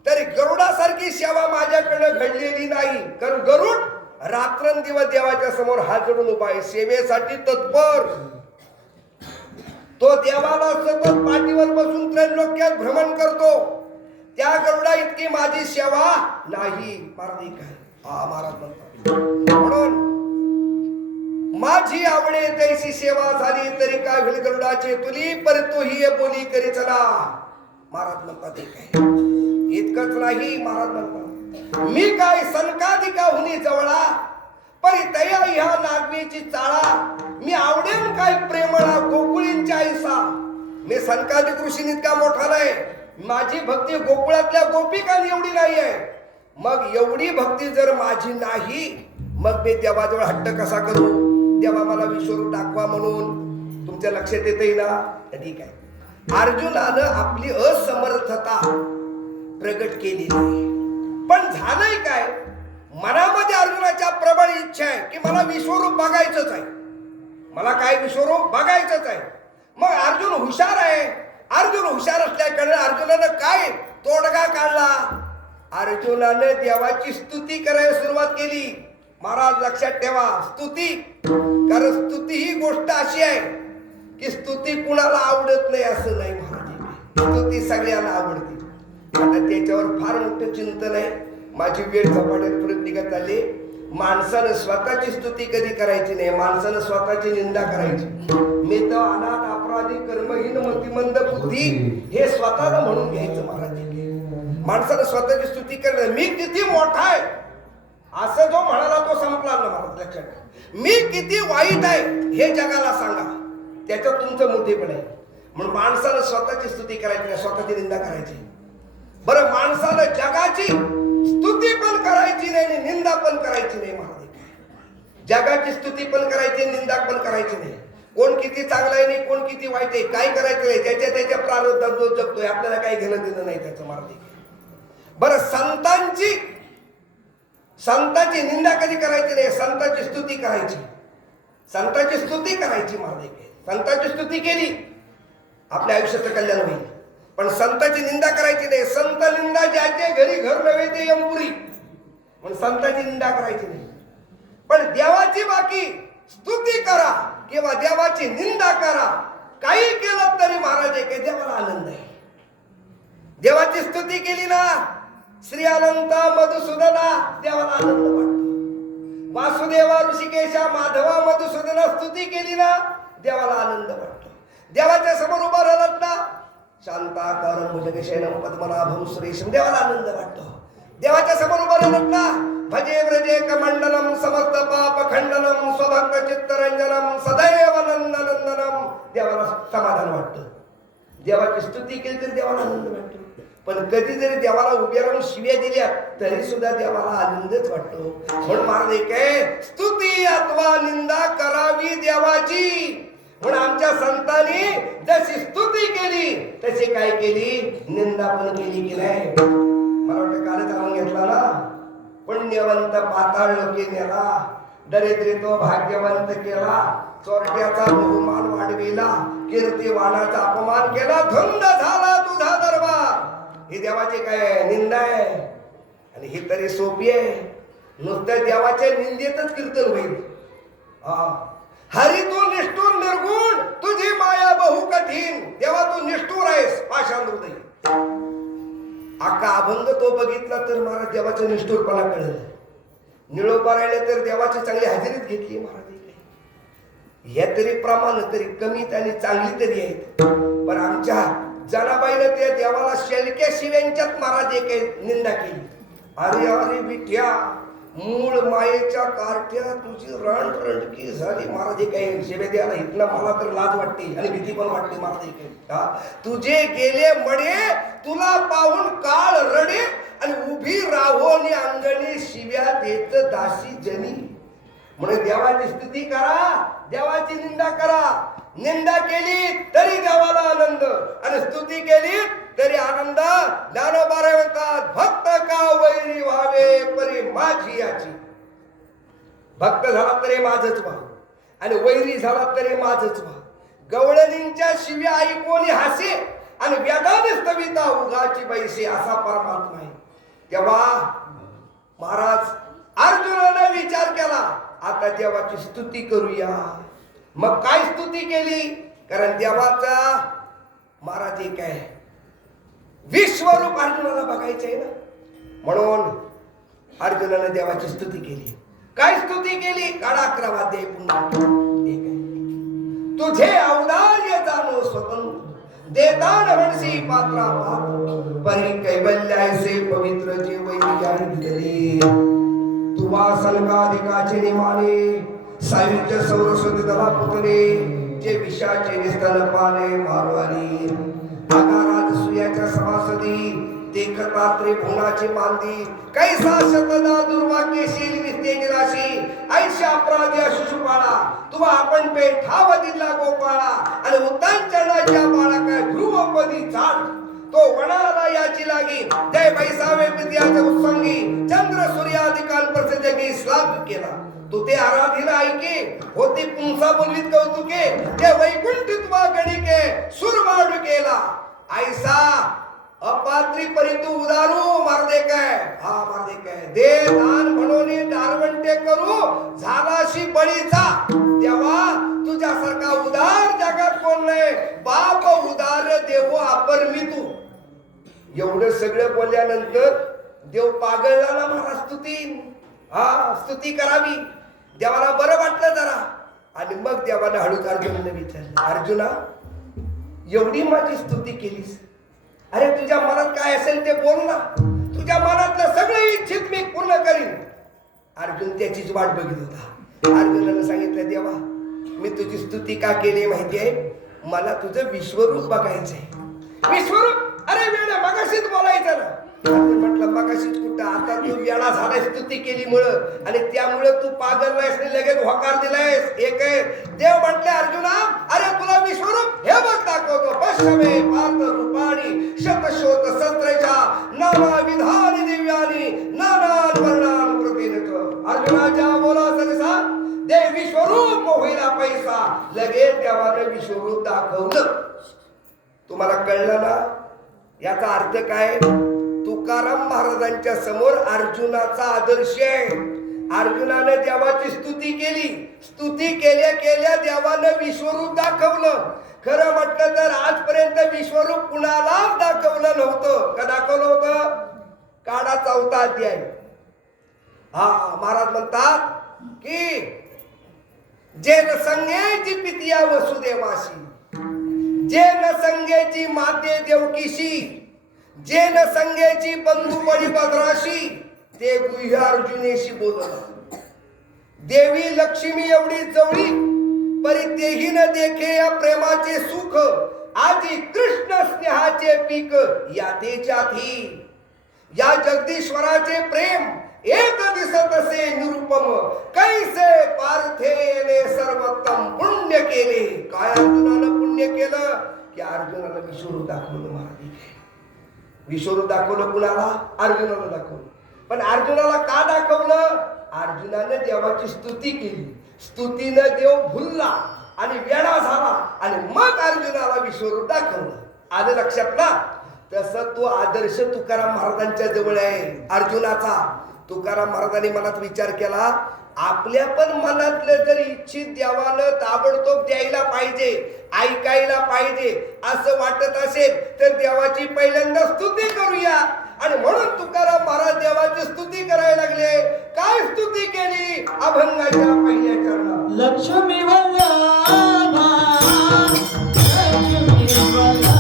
तरी गरुडासारखी सेवा माझ्याकडे घडलेली नाही, कारण गरुड रात्रंदिवस देवाच्या समोर हात जोडून उभा आहे, सेवेसाठी तत्पर. तो देवाला सतत पाठीवर बसून त्रैलोक्यात भ्रमण करतो. त्या गरुडा इतकी माझी सेवा नाही. महाराज म्हणतात, म्हणून माझी आवडे तैसी सेवा झाली तरी काय होईल गरुडाचे तुली, पर तोही ये बोली करी चला. महाराज म्हणतात, एक आहे इतकंच नाही. महाराज म्हणतात, मी काय सनकाधिका हुनी जवळा, परी तया ह्या नागवेची चाळा. मी आवडेन काय प्रेमळा गोकुळींच्या ऐसा. मी सनकाधिक ऋषी इतका मोठा नाही, माझी भक्ती गोकुळातल्या गोपिकांनी एवढी नाही आहे. मग एवढी भक्ती जर माझी नाही, मग मी देवाजवळ हट्ट कसा करू, देवा मला विश्वरूप दाखवा म्हणून. तुमच्या लक्षात येते ना? ठीक आहे. अर्जुनानं आपली असमर्थता प्रगट केली नाही, पण झालंय काय, मनामध्ये अर्जुनाच्या प्रबळ इच्छा आहे की मला विश्वरूप बघायचंच आहे, मला काय विश्वरूप बघायचंच आहे. मग अर्जुन हुशार आहे. अर्जुन हुशार असल्याकडे अर्जुनानं काय तोडगा काढला, अर्जुनाने देवाची स्तुती करायला सुरुवात केली. महाराज लक्षात ठेवा, स्तुती, कारण स्तुती ही गोष्ट अशी आहे की स्तुती कुणाला आवडत नाही असं नाही महाराज, स्तुती सगळ्यांना आवडते. आता त्याच्यावर फार मोठं चिंतन आहे. माझी वेळ झपाट्यापर्यंत निघत आली. माणसानं स्वतःची स्तुती कधी करायची नाही, माणसानं स्वतःची निंदा करायची. मी तर अनाथ अपराधी कर्महीन मतिमंद बुद्धी हे स्वतःला म्हणून घ्यायचं महाराज. माणसानं स्वतःची स्तुती करणं, मी किती मोठा आहे असं जो म्हणाला तो संपला ना महाराज. लक्षात, मी किती वाईट आहे हे जगाला सांगा, त्याच्यात तुमचं मोठेपण आहे. म्हणून माणसानं स्वतःची स्तुती करायची नाही, स्वतःची निंदा करायची. बरं, माणसानं जगाची स्तुती पण करायची नाही आणि निंदा पण करायची नाही महाराज. जगाची स्तुती पण करायची, निंदा पण करायची नाही. कोण किती चांगला आहे नाही, कोण किती वाईट आहे, काय करायचं नाही, ज्याच्या त्याच्या प्रारब्धात जो जगतोय आपल्याला काही घेणं देणं नाही त्याचं महाराज. बरं, संतांची निंदा कधी करायची नाही, संतांची स्तुती करायची. संतांची स्तुती करायची महाराज. संतांची स्तुती केली आपल्या आयुष्याचं कल्याण होईल, पण संतांची निंदा करायची नाही. संत निंदा ज्याचे घरी घर नव्हे ते यमपुरी, पण संतांची निंदा करायची नाही. पण देवाची बाकी स्तुती करा किंवा देवाची निंदा करा, काही केलं तरी महाराज आहे देवाला आनंद आहे. देवाची स्तुती केली ना, श्री अनंत मधुसूदना, देवाला आनंद वाटतो. वासुदेवा ऋषिकेशा माधवा मधुसूदना स्तुती केली ना, देवाला आनंद वाटतो. देवाच्या समोर उभा राहिलात ना, शांताकारं भुजगशयनं पद्मनाभं सुरेशं, देवाला आनंद वाटतो. देवाच्या समोर उभा राहिलात ना, भजे व्रजे कमंडलम समस्त पाप खंडनम स्वभक्त चित्तरंजनम सदैव नंदनंदनम, देवाला समाधान वाटतं. देवाची स्तुती केली तरी देवाला आनंद वाटतो. पण कधी जरी देवाला उभ्या राहून शिव्या दिल्या तरी सुद्धा देवाला आनंदच वाटतो. म्हणून महाराज काय, स्तुती अथवा निंदा करावी देवाची. म्हणून आमच्या संतांनी जशी स्तुती केली तशी काय केली, निंदा पण केली की नाही. मला वाटतं कालच आणून घेतला ना, पुण्यवंत पाताळ लोके नेला, दरिद्री तो भाग्यवंत केला, चोरट्याचा बहुमान वाढविला, कीर्तिवानाचा अपमान केला, धुंद झाला तुझा दरबार. ही देवाची काय निंदा आहे, आणि ही तरी सोपी आहे. नुसत्या देवाच्या निंदेतच कीर्तन होईल. हरी तू निष्ठुर निर्गुण, तुझी माया बहु कठीण. देवा तू निष्ठुर आहेस, पाषाण हृदय. अख्खा अभंग तो बघितला तर महाराज देवाचं निष्ठुरपणा कळलं. निळोबा राहिले तर देवाची चांगली हजेरीत घेतली महाराज. हे तरी प्रमाण तरी कमीत आणि चांगली तरी आहेत. पण आमच्या जनाबाईनं त्या देवाला शेलक्या शिव्यांच्यात महाराज एक निंदा केली. अरे अरे विठ्या, मूळ मायेच्या कार्ट्या तुझी रणरणकी झाली. महाराज काही शिव्या द्यायला इथनं मला तर लाज वाटते आणि भीती पण वाटते महाराज. काही तुझे गेले मडे, तुला पाहून काळ रडे, आणि उभी राहोनी अंगणी शिव्या देत दासी जनी. म्हणून देवाची स्तुती करा, देवाची निंदा करा. निंदा केली तरी देवाला आनंद, आणि स्तुती केली तरी आनंद. ज्ञानोबा म्हणतात, भक्त का वैरी व्हावे परी माझी याची. भक्त झाला तरी माझच व्हा, आणि वैरी झाला तरी माझच व्हा. गवळणींच्या शिव्या ऐकून हासे, आणि वेदाने स्तविता उगाची बैसे, असा परमात्मा आहे. तेव्हा महाराज अर्जुनाने विचार केला, आता देवाची स्तुती करूया. मग काय स्तुती केली, कारण देवाचा महाराज एक आहे, विश्वरूप अर्जुनाला बघायचं आहे ना. म्हणून अर्जुनाने देवाची स्तुती केली. काय स्तुती केली, काढा 11 वाद्य पुन्हा. तुझे औदार्य जाणो स्वतंत्र, देतान म्हणसी पात्रा पात्र, परी कैवल्यासे पवित्र जे वैरी दिले. तुवा सनकाधिकाचे निमाने, सायुज्य सौरस्वती दला पुतले, जे विषाचे निस्तन पाने मारवाली. आकारात सुयाच्या सभासदी, देखता त्रिभुवनाची मांदी कैसा शतदा दुर्वाक्यशील विस्तेजलाशी ऐशा अपराधी शिशुपाळा तुवा आपण पे ठाव दिला गोपाळा आणि उत्तांचनाच्या बाळा काय ध्रुवपदी चाल तो वनाला याची लागी जय बैसावे विद्याचे उत्संगी चंद्र सूर्यादिकाल प्रसिद्ध जगी श्लाघ केला तू ते आराधीला ऐके होती पुंसा बोलवीत कौतुके ते वैकुंठित्वा गणिके सुरवाड केला ऐसा अपात्री परितू उदारू मारदे काय हा मारदे काय दे दान म्हणून दारवंटे करू झालाशी बळीचा तेव्हा तुझ्यासारखा उदार जगात कोण नाही बाप उदार देव अपरमी तू एवढं सगळं बोलल्यानंतर देव पागळला ना महाराज स्तुती करावी देवाला बरं वाटलं जरा आणि मग देवाला हळूच अर्जुनाने विचारलं अर्जुना एवढी माझी स्तुती केलीस अरे तुझ्या मनात काय असेल ते बोल ना तुझ्या मनातलं सगळं इच्छित मी पूर्ण करीन अर्जुन त्याचीच वाट बघित होता अर्जुनाने सांगितलं देवा मी तुझी स्तुती का केली माहितीये मला तुझं विश्वरूप बघायचंय विश्वरूप अरे वेळा मगाशीच बोलायचं ना अर्जुन म्हटलं मगाशीच कुठं आता तू वेळा झालाय स्तुती केली मुळे आणि त्यामुळे तू पागल नाहीस लगेच होकार दिलायस एक देव म्हटले अर्जुना अरे तुला विश्वरूप हे बघ दाखवतो पश्चिमे पार्थ रूपाणी शतशोत सत्रेच्या नाना विधानी दिव्यानी नाना वर्णान प्रतिनिधित्व अर्जुनाच्या बोला सरसा देव विश्वरूप होईला पैसा लगेच देवाने विश्वरूप दाखवलं तुम्हाला कळलं ना याचा अर्थ काय तुकाराम महाराजांच्या समोर अर्जुनाचा आदर्श आहे अर्जुनाने देवाची स्तुती केली स्तुती केल्या केल्या देवानं विश्वरूप दाखवलं खरं म्हटलं तर आजपर्यंत विश्वरूप कुणालाच दाखवलं नव्हतं का दाखवलं होतं काढा 4था अध्याय महाराज म्हणतात की जे न संगेची पितिया वसुदेवाशी जे न संगेची माते देवकीशी जे न संगेची बंधू बळीभद्राशी ते गुह्य अर्जुनेशी बोलला देवी लक्ष्मी एवढी जवळी परी तेही न देखे या प्रेमाचे सुख आजी कृष्ण स्नेहाचे पीक या तेच्याती या जगदीश्वराचे प्रेम एक दिसत असे निरुपम कैसे पार्थेने सर्वोत्तम पुण्य केले काय अर्जुनानं पुण्य केलं की अर्जुनाला विश्वरूप दाखवलं महाराज विश्वरूप दाखवलं कुणाला अर्जुनाला दाखवलं पण अर्जुनाला का दाखवलं अर्जुनाने देवाची स्तुती केली स्तुतीनं देव भुलला आणि वेडा झाला आणि मग अर्जुनाला विश्वरूप दाखवलं आलं लक्षात ना तसं तो आदर्श तुकाराम महाराजांच्या जवळ आहे अर्जुनाचा तुकाराम महाराजांनी मनात विचार केला आपल्या पण मनातलं जर इच्छित देवानं ताबडतोब द्यायला पाहिजे ऐकायला पाहिजे असं वाटत असेल तर देवाची पहिल्यांदा स्तुती करूया आणि म्हणून तुकाराम महाराज देवाची स्तुती करायला लागले काय स्तुती केली अभंगाच्या पहिल्या चरणात लक्ष्मी वल्लभा लक्ष्मी वल्लभा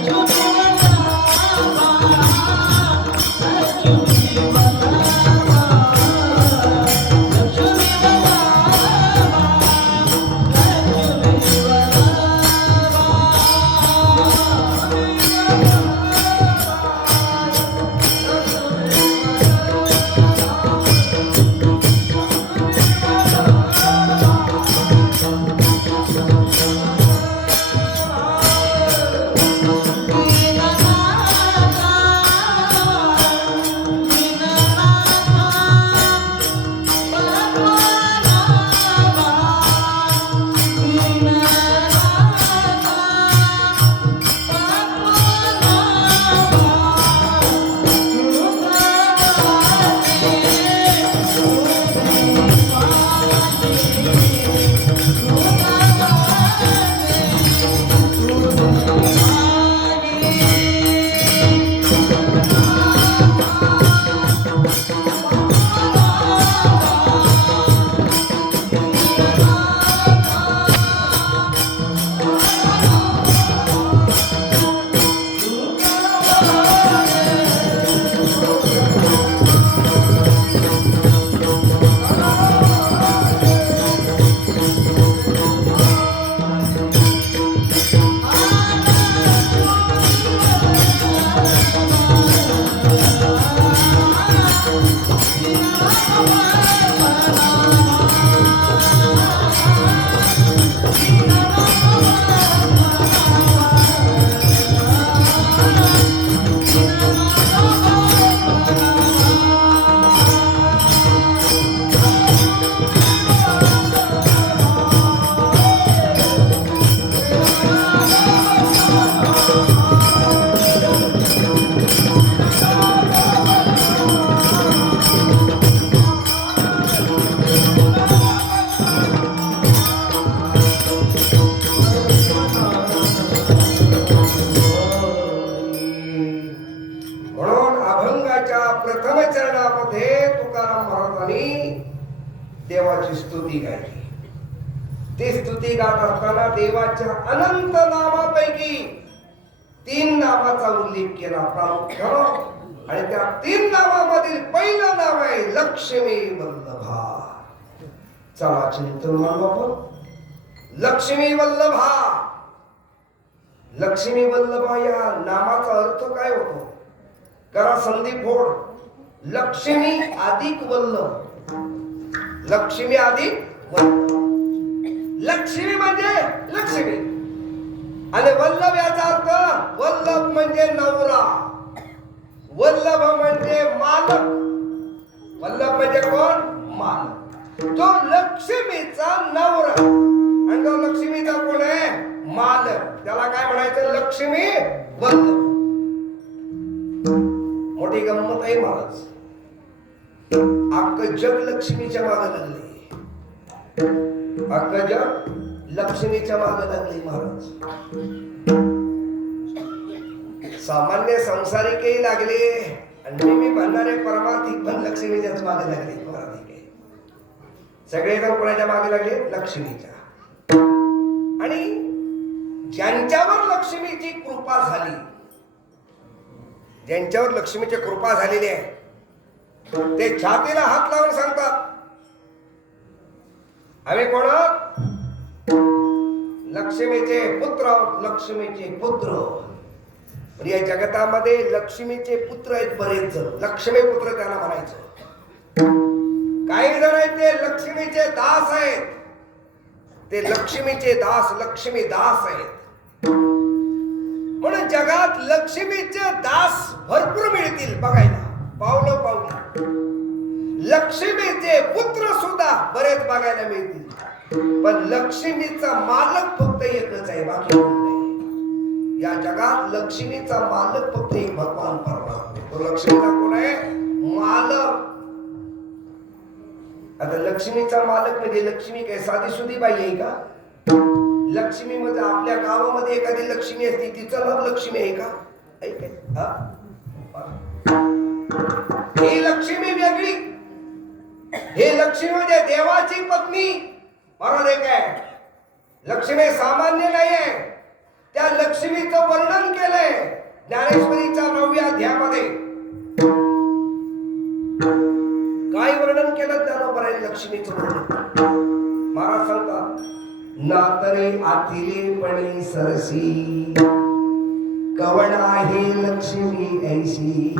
Thank you. प्रथम चरणामध्ये तुकाराम महाराजांनी देवाची स्तुती गायली. ती स्तुती गात असताना देवाच्या अनंत नामापैकी 3 नामाचा उल्लेख केला प्रामुख्यानं. आणि त्या 3 नामामधील पहिलं नाव आहे लक्ष्मी वल्लभा. चला चिंतन मानू आपण. लक्ष्मी वल्लभा. लक्ष्मी वल्लभा या नामाचा अर्थ काय होतो? करा संधी फोड. लक्ष्मी अधिक वल्लभ. लक्ष्मी अधिक वल्लभ. लक्ष्मी म्हणजे लक्ष्मी आणि वल्लभ याचा अर्थ वल्लभ म्हणजे नवरा. वल्लभ म्हणजे मालक. वल्लभ म्हणजे कोण? मालक. तो लक्ष्मीचा नवरा आणि तो लक्ष्मीचा कोण आहे? मालक. त्याला काय म्हणायचं? लक्ष्मी वल्लभ. मोठी गंमत आहे महाराज. अख्खं जग लक्ष्मीच्या मागे लागले. अख्खं जग लक्ष्मीच्या मागे लागले महाराज. सामान्य संसारिकही लागले आणि मी म्हणणारे परमार्थिक पण लक्ष्मीच्याच मागे लागले. सगळेजण कोणाच्या मागे लागले? लक्ष्मीच्या. आणि ज्यांच्यावर लक्ष्मीची कृपा झाली, ज्यांच्यावर लक्ष्मीची कृपा झालेली आहे ते छातीला हात लावून सांगतात आम्ही कोण? लक्ष्मीचे पुत्र आहोत. लक्ष्मीचे पुत्र. या जगतामध्ये लक्ष्मीचे पुत्र आहेत बरेच जण. लक्ष्मी पुत्र त्याला म्हणायचं. काही जण आहेत ते लक्ष्मीचे दास आहेत. ते लक्ष्मीचे दास, लक्ष्मी दास आहेत. म्हणून जगात लक्ष्मीचे दास भरपूर मिळतील बघायला, पावलं पावलं. लक्ष्मीचे पुत्र सुद्धा बरेच बघायला मिळतील. पण लक्ष्मीचा मालक फक्त एकच आहे, बाकी कोण नाही. या जगात लक्ष्मीचा मालक फक्त एक भगवान परमात्मा. तो लक्ष्मीचा कोण आहे? मालक. आता लक्ष्मीचा मालक म्हणजे लक्ष्मी काय साधी सुधी बाई आहे का? लक्ष्मी म्हणजे आपल्या गावामध्ये एखादी लक्ष्मी असते तिचं नाव लक्ष्मी आहे का? ही लक्ष्मी वेगळी. हे लक्ष्मी म्हणजे देवाची पत्नी. बरोबर काय? लक्ष्मी सामान्य नाही आहे. त्या लक्ष्मीचं वर्णन केलंय ज्ञानेश्वरीच्या 9व्या अध्यायामध्ये. काय वर्णन केलं त्यानं? लक्ष्मीचं वर्णन. महाराज सांगतात नातरे आतिलेपणे सरसी कवण आहे लक्ष्मी ऐशी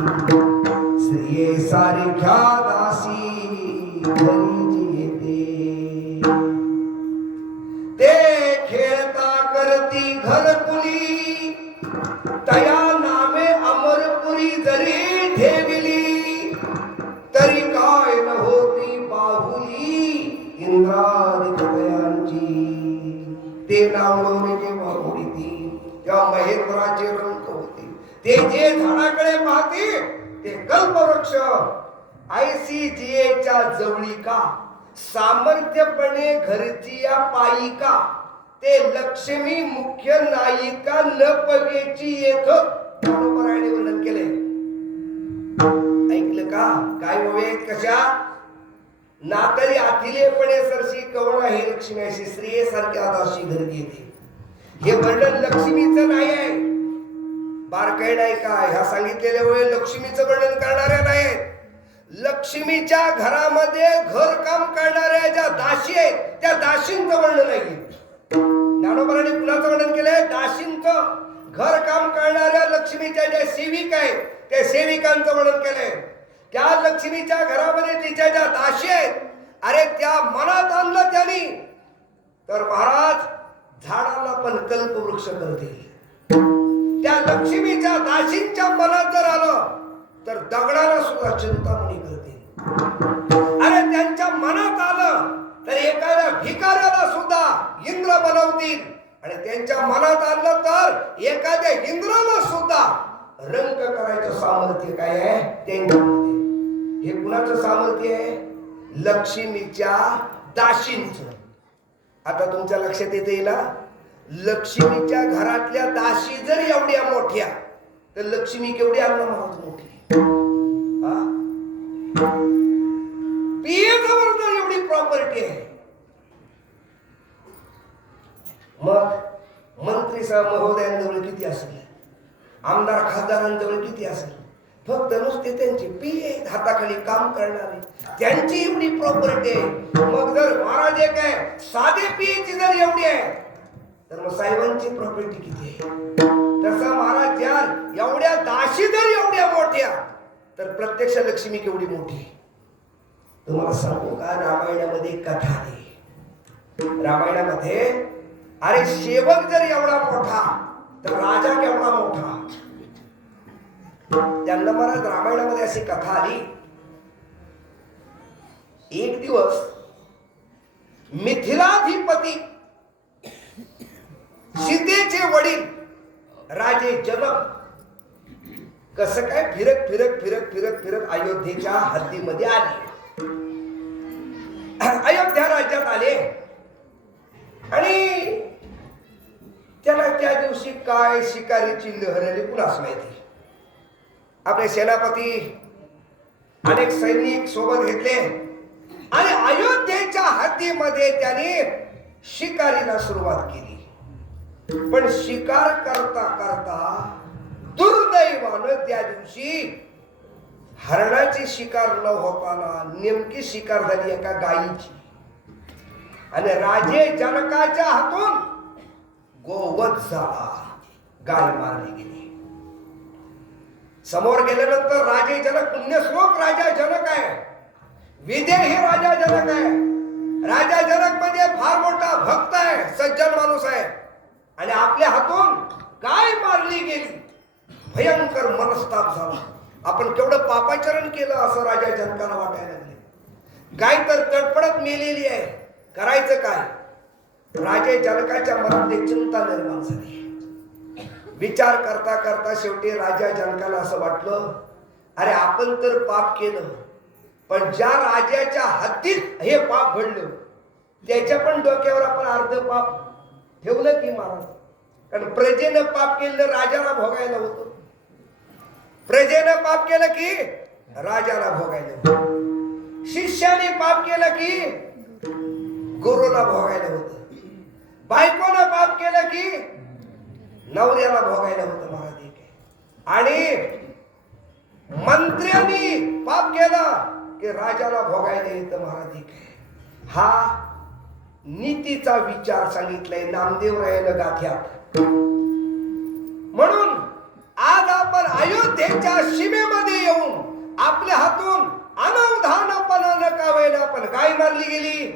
स्त्रिये सारख्या दासी घरी येते ते खेळता करती घरकुली तया नामे अमरपुरी जरी ठेविली तरी काय न होती बाहुली इंद्रादित्यांची. ते नावडवणे जेव्हा उडीती तेव्हा महेंद्राचे रंग होते. ते जे झाडाकडे पाहते ते कल्पवृक्ष ICGAच्या जवळिका सामर्थ्यपणे घरची या पायिका ते लक्ष्मी मुख्य नायिका न पगेची येथ बरोबराने वर्णन केले. ऐकलं का? काय होवे कशा? नातरी आतिलेपणे सरशी कवण आहे लक्ष्मी अशी स्त्रिये सारख्या दासी घरी येते. हे वर्णन लक्ष्मीचं नाही आहे. बारकाई नाही का? ह्या सांगितलेल्या वेळे लक्ष्मीचं वर्णन करणाऱ्या नाहीत. लक्ष्मीच्या घरामध्ये घर काम करणाऱ्या ज्या दासी आहेत त्या दासींचं वर्णन आहे. ज्ञानोबाने कुणाचं वर्णन केलंय? दासींचं. घर काम करणाऱ्या लक्ष्मीच्या ज्या सेविका आहेत त्या सेविकांचं वर्णन केलंय. त्या लक्ष्मीच्या घरामध्ये तिच्या ज्या दासी आहेत, अरे त्या मनात आणलं त्यांनी तर महाराज झाडाला पण कल्पवृक्ष करतील. त्या लक्ष्मीच्या दासींच्या मनात जर आलं तर दगडाला सुद्धा चिंतामणी करतील. अरे त्यांच्या मनात आलं तर एखाद्या भिकाऱ्याला सुद्धा इंद्र बनवतील. आणि त्यांच्या मनात आलं तर एखाद्या इंद्राला सुद्धा रंग करायचं सामर्थ्य काय आहे त्यांच्यामध्ये. हे कुणाचं सामर्थ्य आहे? लक्ष्मीच्या दासींचं. आता तुमच्या लक्षात येते ना, लक्ष्मीच्या घरातल्या दासी जर एवढ्या मोठ्या तर लक्ष्मी केवढी आणणार मोठी. पियेजवळ जर एवढी प्रॉपर्टी आहे, मग मंत्री महोदयांजवळ किती असेल, आमदार खासदारांजवळ किती असेल? फक्त नुसते त्यांचे पिये हाताखाली काम करणारे, त्यांची एवढी प्रॉपर्टी आहे. मग जर महाराज एक आहे, साधे पियेची जर एवढी आहे, तर मग साहेबांची प्रॉपर्टी किती आहे? तसा महाराज यार एवढ्या दाशी जर एवढ्या मोठ्या, तर प्रत्यक्ष लक्ष्मी केवढी मोठी आहे. तुम्हाला सांगू का, रामायणामध्ये कथा आहे. रामायणामध्ये अरे सेवक जर एवढा मोठा, तर राजा केवढा मोठा. त्यांना महाराज रामायणामध्ये अशी कथा आली. एक दिवस मिथिलाधिपती सीतेचे वडील राजे जनक कसं काय फिरत फिरत फिरत फिरत फिरत अयोध्येच्या हद्दीमध्ये आले. अयोध्या राज्यात आले आणि त्याला त्या दिवशी काय शिकारीची लहर आली कुणास माहिती. आपले सेनापती अनेक सैनिक सोबत घेतले आणि अयोध्येच्या हद्दीमध्ये त्याने शिकारीला सुरुवात केली. पण शिकार करता करता दुर्दैवानं त्या दिवशी हरणाची शिकार न होताना नेमकी शिकार झाली एका गायीची, आणि राजे जनकाच्या हातून गोवध झाला, गाय मारली गेली. समोर गेल्यानंतर राजे जनक, पुण्यश्लोक राजा जनक आहे, विदे हे राजा जनक आहे. राजा जनक म्हणजे फार मोठा भक्त आहे, सज्जन माणूस आहे, आणि आपल्या हातून गाय मारली गेली. भयंकर मनस्ताप झाला. आपण केवढं पापाचरण केलं असं राजा जनकाला वाटायला लागले. गाय तर तडफडत मेलेली आहे, करायचं काय? राजे जनकाच्या मनात एक चिंता निर्माण झाली. विचार करता करता शेवटी राजा जनकाला असं वाटलं, अरे आपण तर पाप केलं, पण ज्या राजाच्या हद्दीत हे पाप घडलं त्याच्या पण डोक्यावर आपण अर्ध पाप ठेवलं की महाराज. कारण प्रजेनं पाप केलं राजाला भोगायला होतं, प्रजेनं पाप केलं की राजाला भोगायला होतं, शिष्याने पाप केलं की गुरुला भोगायला होतं, बायकोनं पाप केलं की नवऱ्याला भोगायला होतं महाराज. आणि मंत्र्यांनी पाप केलं की राजाला भोगायला येतं महाराज. हा नीतीचा विचार सांगितलाय नामदेवरायानं गाथ्यात. म्हणून आज आपण अयोध्येच्या सीमेमध्ये येऊन आपल्या हातून अनवधानपणानं का वेळेला आपण गाय मारली गेली.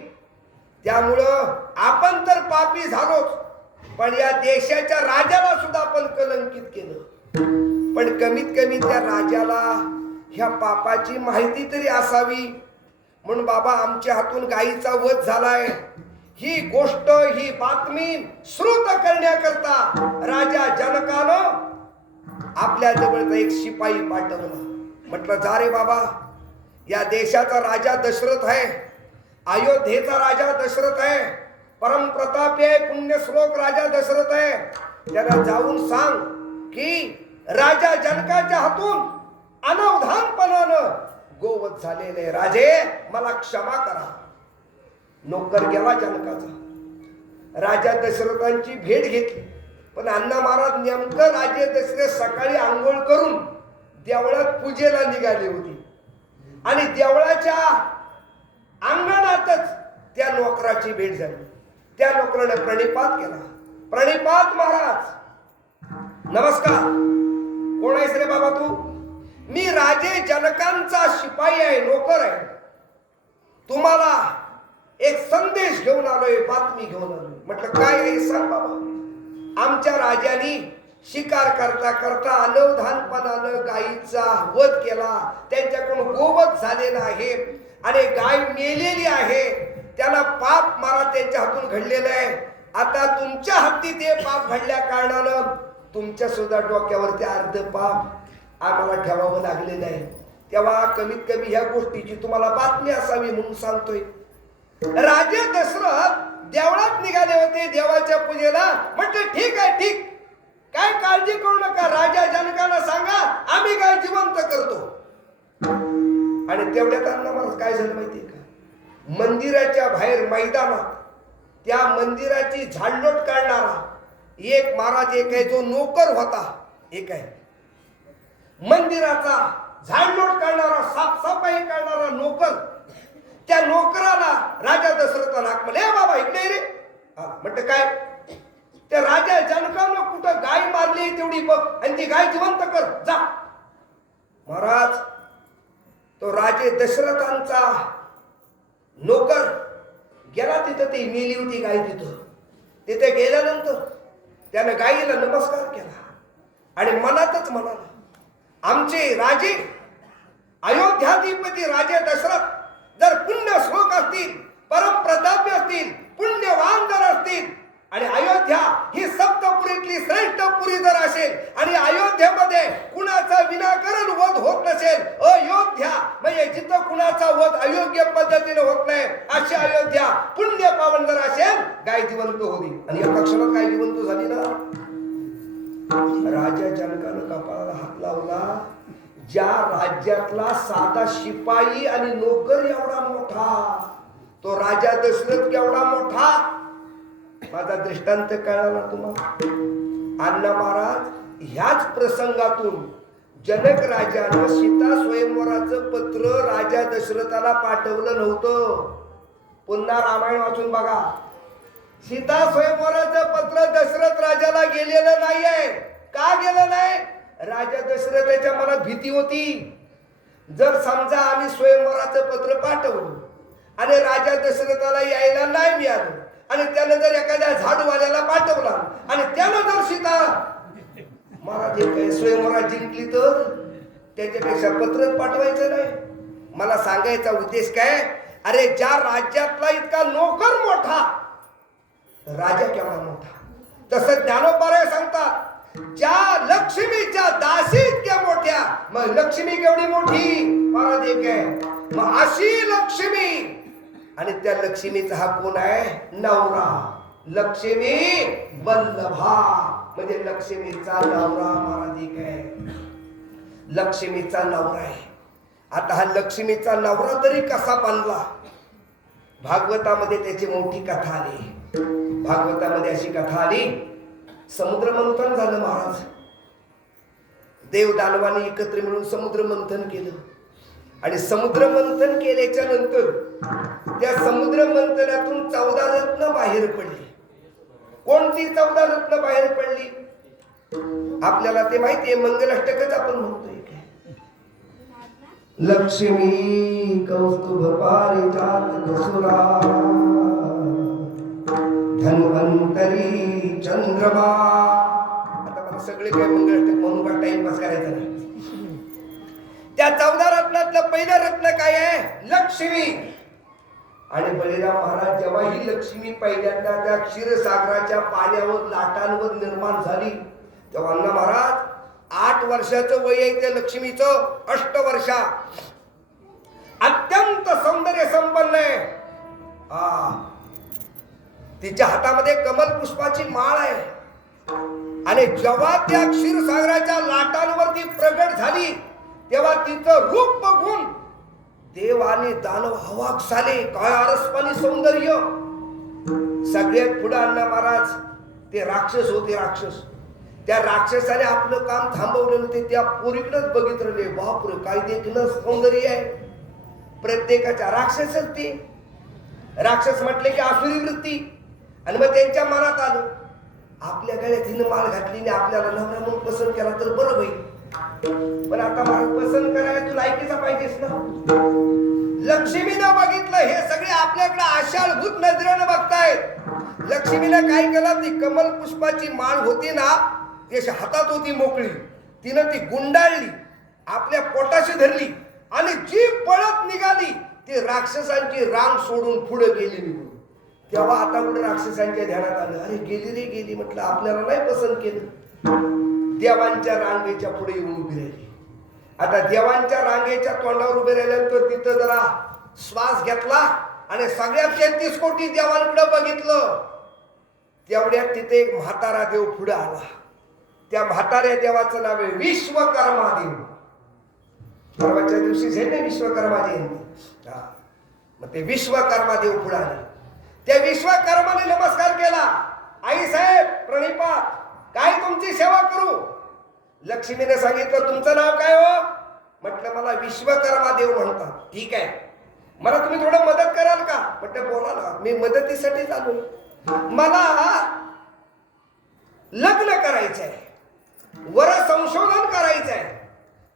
त्यामुळं आपण तर पापी झालोच, पण या देशाच्या राजाला सुद्धा आपण कलंकित केलं. पण कमीत कमी त्या राजाला ह्या पापाची माहिती तरी असावी. म्हणून बाबा आमच्या हातून गायीचा वध झालाय, ही गोष्ट ही बातमी श्रुत करण्याकरता राजा जनकानं आपल्या जवळचा एक शिपाई पाठवला. म्हटलं जा रे बाबा, या देशाचा राजा दशरथ आहे, अयोध्येचा राजा दशरथ आहे, परमप्रतापी आहे, पुण्यश्लोक राजा दशरथ आहे. त्याला जाऊन सांग की राजा जनकाच्या हातून अनवधानपणानं गोवध झालेले, राजे मला क्षमा करा. नोकर गेला जनकाचा, राजा दशरथांची भेट घेतली. पण अण्णा महाराज नेमकं राजे दशरथ सकाळी आंघोळ करून देवळात पूजेला निघाले होते, आणि देवळाच्या अंगणातच त्या नोकराची भेट झाली. त्या नोकराने प्रणिपात केला. प्रणिपात महाराज, नमस्कार. कोण आहेस रे बाबा तू? मी राजे जनकांचा शिपाई आहे, नोकर आहे. तुम्हाला एक संदेश घेऊन आलोय, बातमी घेऊन आलोय. म्हटलं काय आहे सांग बाबा. आमच्या राजानी शिकार करता करता अनवधानपणानं गायीचा वध केला, त्यांच्याकडून गोवध झालेला आहे आणि गाय मेलेली आहे. त्याला पाप मारा त्यांच्या हातून घडलेलं आहे. आता तुमच्या हद्दीत हे पाप घडल्या कारणानं तुमच्या सुद्धा डोक्यावरती अर्ध पाप आम्हाला ठेवावं लागलेलं आहे. तेव्हा कमीत कमी ह्या गोष्टीची तुम्हाला बातमी असावी म्हणून सांगतोय. राजे दशरथ देवळात निघाले होते देवाच्या पूजेला. म्हटलं ठीक आहे, ठीक, काय काळजी करू नका, राजा जनकाला सांगा आम्ही काय जिवंत करतो. आणि तेवढ्यात अण्णा महाराज काय झालं माहितीये का, मंदिराच्या बाहेर मैदानात त्या मंदिराची झाडलोट काढणारा एक महाराज, एक आहे जो नोकर होता, एक आहे मंदिराचा झाडलोट काढणारा, साफसफाई करणारा नोकर. त्या नोकराला राजा दशरथाला हाक म्हणले, बाबा इकडे रे. म्हटलं काय? त्या राजा जनकानं कुठं गाय मारली तेवढी बघ आणि ती गाय जिवंत कर जा. महाराज तो राजे दशरथांचा नोकर गेला तिथं, ती मेली होती गाय तिथं. तिथे गेल्यानंतर त्यानं गायीला नमस्कार केला आणि मनातच म्हणाला, आमचे राजे अयोध्याधिपती राजे दशरथ जर पुण्य श्लोक असतील, परमप्रतापी असतील, पुण्यवान जर असतील आणि अयोध्या ही सप्तपुरीतली श्रेष्ठ पुरी जर असेल आणि अयोध्येमध्ये कुणाचा विनाकारण वध होत नसेल, अयोध्या म्हणजे जिथं कुणाचा वध अयोग्य पद्धतीने होत नाही अशी अयोध्या पुण्य पावन जर असेल, गाय जिवंत होती. आणि एका क्षणात गाय जिवंत झाली ना. राजा जनकानं कपाळाला हात लावला. ज्या राज्यातला साधा शिपाई आणि नोकर एवढा मोठा, तो राजा दशरथ केवढा मोठा. माझा दृष्टांत कळला तुम्हाला. अण्णा महाराज ह्याच प्रसंगातून जनक राजानं सीता स्वयंवराचं पत्र राजा दशरथाला पाठवलं नव्हतं. पुन्हा रामायण वाचून बघा. सीता स्वयंवराचं पत्र दशरथ राजाला गेलेलं नाहीये. का गेलं नाही? राजा दशरथाच्या मनात भीती होती, जर समजा आम्ही स्वयंवराचं पत्र पाठवलं आणि राजा दशरथाला यायला नाही मिळालं आणि त्यानं जर एखाद्या झाडूवाल्याला पाठवला आणि त्यानं जर सीता महाराज काय स्वयंवरात जिंकली तर त्याच्यापेक्षा पत्रच पाठवायचं नाही. मला सांगायचा उद्देश काय, अरे ज्या राज्यातला इतका नोकर मोठा, राजा केवढा मोठा. तसं ज्ञानोबा सांगतात, ज्या लक्ष्मीच्या दासी इतक्या मोठ्या, मग लक्ष्मी केवढी मोठी महाराज एक आहे. मग अशी लक्ष्मी आणि त्या लक्ष्मीचा हा कोण आहे? नवरा. लक्ष्मी वल्लभा म्हणजे लक्ष्मीचा नवरा महाराज एक आहे. लक्ष्मीचा नवरा आहे. आता हा लक्ष्मीचा नवरा तरी कसा बनला? भागवतामध्ये त्याची मोठी कथा आली. भागवतामध्ये अशी कथा आली, समुद्र मंथन झालं महाराज. देव दानवाने एकत्र मिळून समुद्र मंथन केलं आणि समुद्र मंथन केल्याच्या नंतर त्या समुद्र मंथनातून 14 रत्न बाहेर पडली. कोणती 14 रत्न बाहेर पडली? आपल्याला ते माहितीये, मंगलाष्टकच आपण म्हणतोय. लक्ष्मी कौस्तुभ पारिजात कसुरा धन्वंतरी चंद्रमा. आता मला सगळे काही मंगलाष्टक म्हणून का टाइमपास करायचा नाही. त्या 14 रत्नातलं पहिलं रत्न काय आहे? लक्ष्मी. आणि बळीराम महाराज जेव्हा ही लक्ष्मी पहिल्यांदा त्या क्षीरसागराच्या पाण्यावर लाटांवर निर्माण झाली, तेव्हा अण्णा महाराज 8 वर्षाचं वय आहे त्या लक्ष्मीचं. 8 वर्षा अत्यंत सौंदर्य संपन्न आहे. तिच्या हातामध्ये कमल पुष्पाची माळ आहे. आणि जेव्हा त्या क्षीरसागराच्या लाटांवरती प्रगट झाली तेव्हा तिचं रूप बघून देव आणि दानव हवाक झाले. काय आरसपानी सौंदर्य. सगळ्यात पुढे अण्णा महाराज ते राक्षस होते. राक्षस, त्या राक्षसाने आपलं काम थांबवलं नव्हते, त्या पोरीकडेच बघित राहिले. बापरे काय देखणं सौंदर्य आहे. प्रत्येकाच्या राक्षसच ते. राक्षस म्हटले की आसुरी वृत्ती. आणि मग त्यांच्या मनात आलं, आपल्या गळ्यात हिनं माल घातली आणि आपल्याला नवरा म्हणून पसंत केला तर बरं होईल. पण आता मला पसंत करायला तू लायकीचा पाहिजेस ना. लक्ष्मीनं बघितलं, हे सगळे आपल्याकडे आशाळभूत नजरेनं बघतायत. लक्ष्मीनं काय केलं, ती कमल पुष्पाची माळ होती ना, ती हातात होती मोकळी, तिनं ती गुंडाळली, आपल्या पोटाशी धरली आणि जी पळत निघाली ती राक्षसांची रांग सोडून पुढे गेली निघून. तेव्हा आता कुठे राक्षसांच्या ध्यानात आलं, अरे गेली रे गेली. म्हटलं आपल्याला नाही पसंत केलं. देवांच्या रांगेच्या पुढे येऊन उभी राहिली. आता देवांच्या रांगेच्या तोंडावर उभे राहिल्यानंतर तिथं जरा श्वास घेतला आणि सगळ्या 33 कोटी देवांकडे बघितलं. तेवढ्यात तिथे एक म्हातारा देव पुढे आला. त्या म्हाताऱ्या देवाचं नाव आहे विश्वकर्मा देव. परवाच्या दिवशीच आहे ना विश्वकर्मा जयंती. हा. मग ते विश्वकर्मा देव पुढे आले. त्या विश्वकर्माने नमस्कार केला. आई साहेब प्रणिपात, काय तुमची सेवा करू? लक्ष्मीने सांगितलं तुमचं नाव काय हो? म्हटलं मला विश्वकर्मा देव म्हणतात. ठीक आहे, मला तुम्ही थोडं मदत कराल का? म्हटलं बोला ना, मी मदतीसाठी आलो. मला लग्न करायचंय, वर संशोधन करायचंय,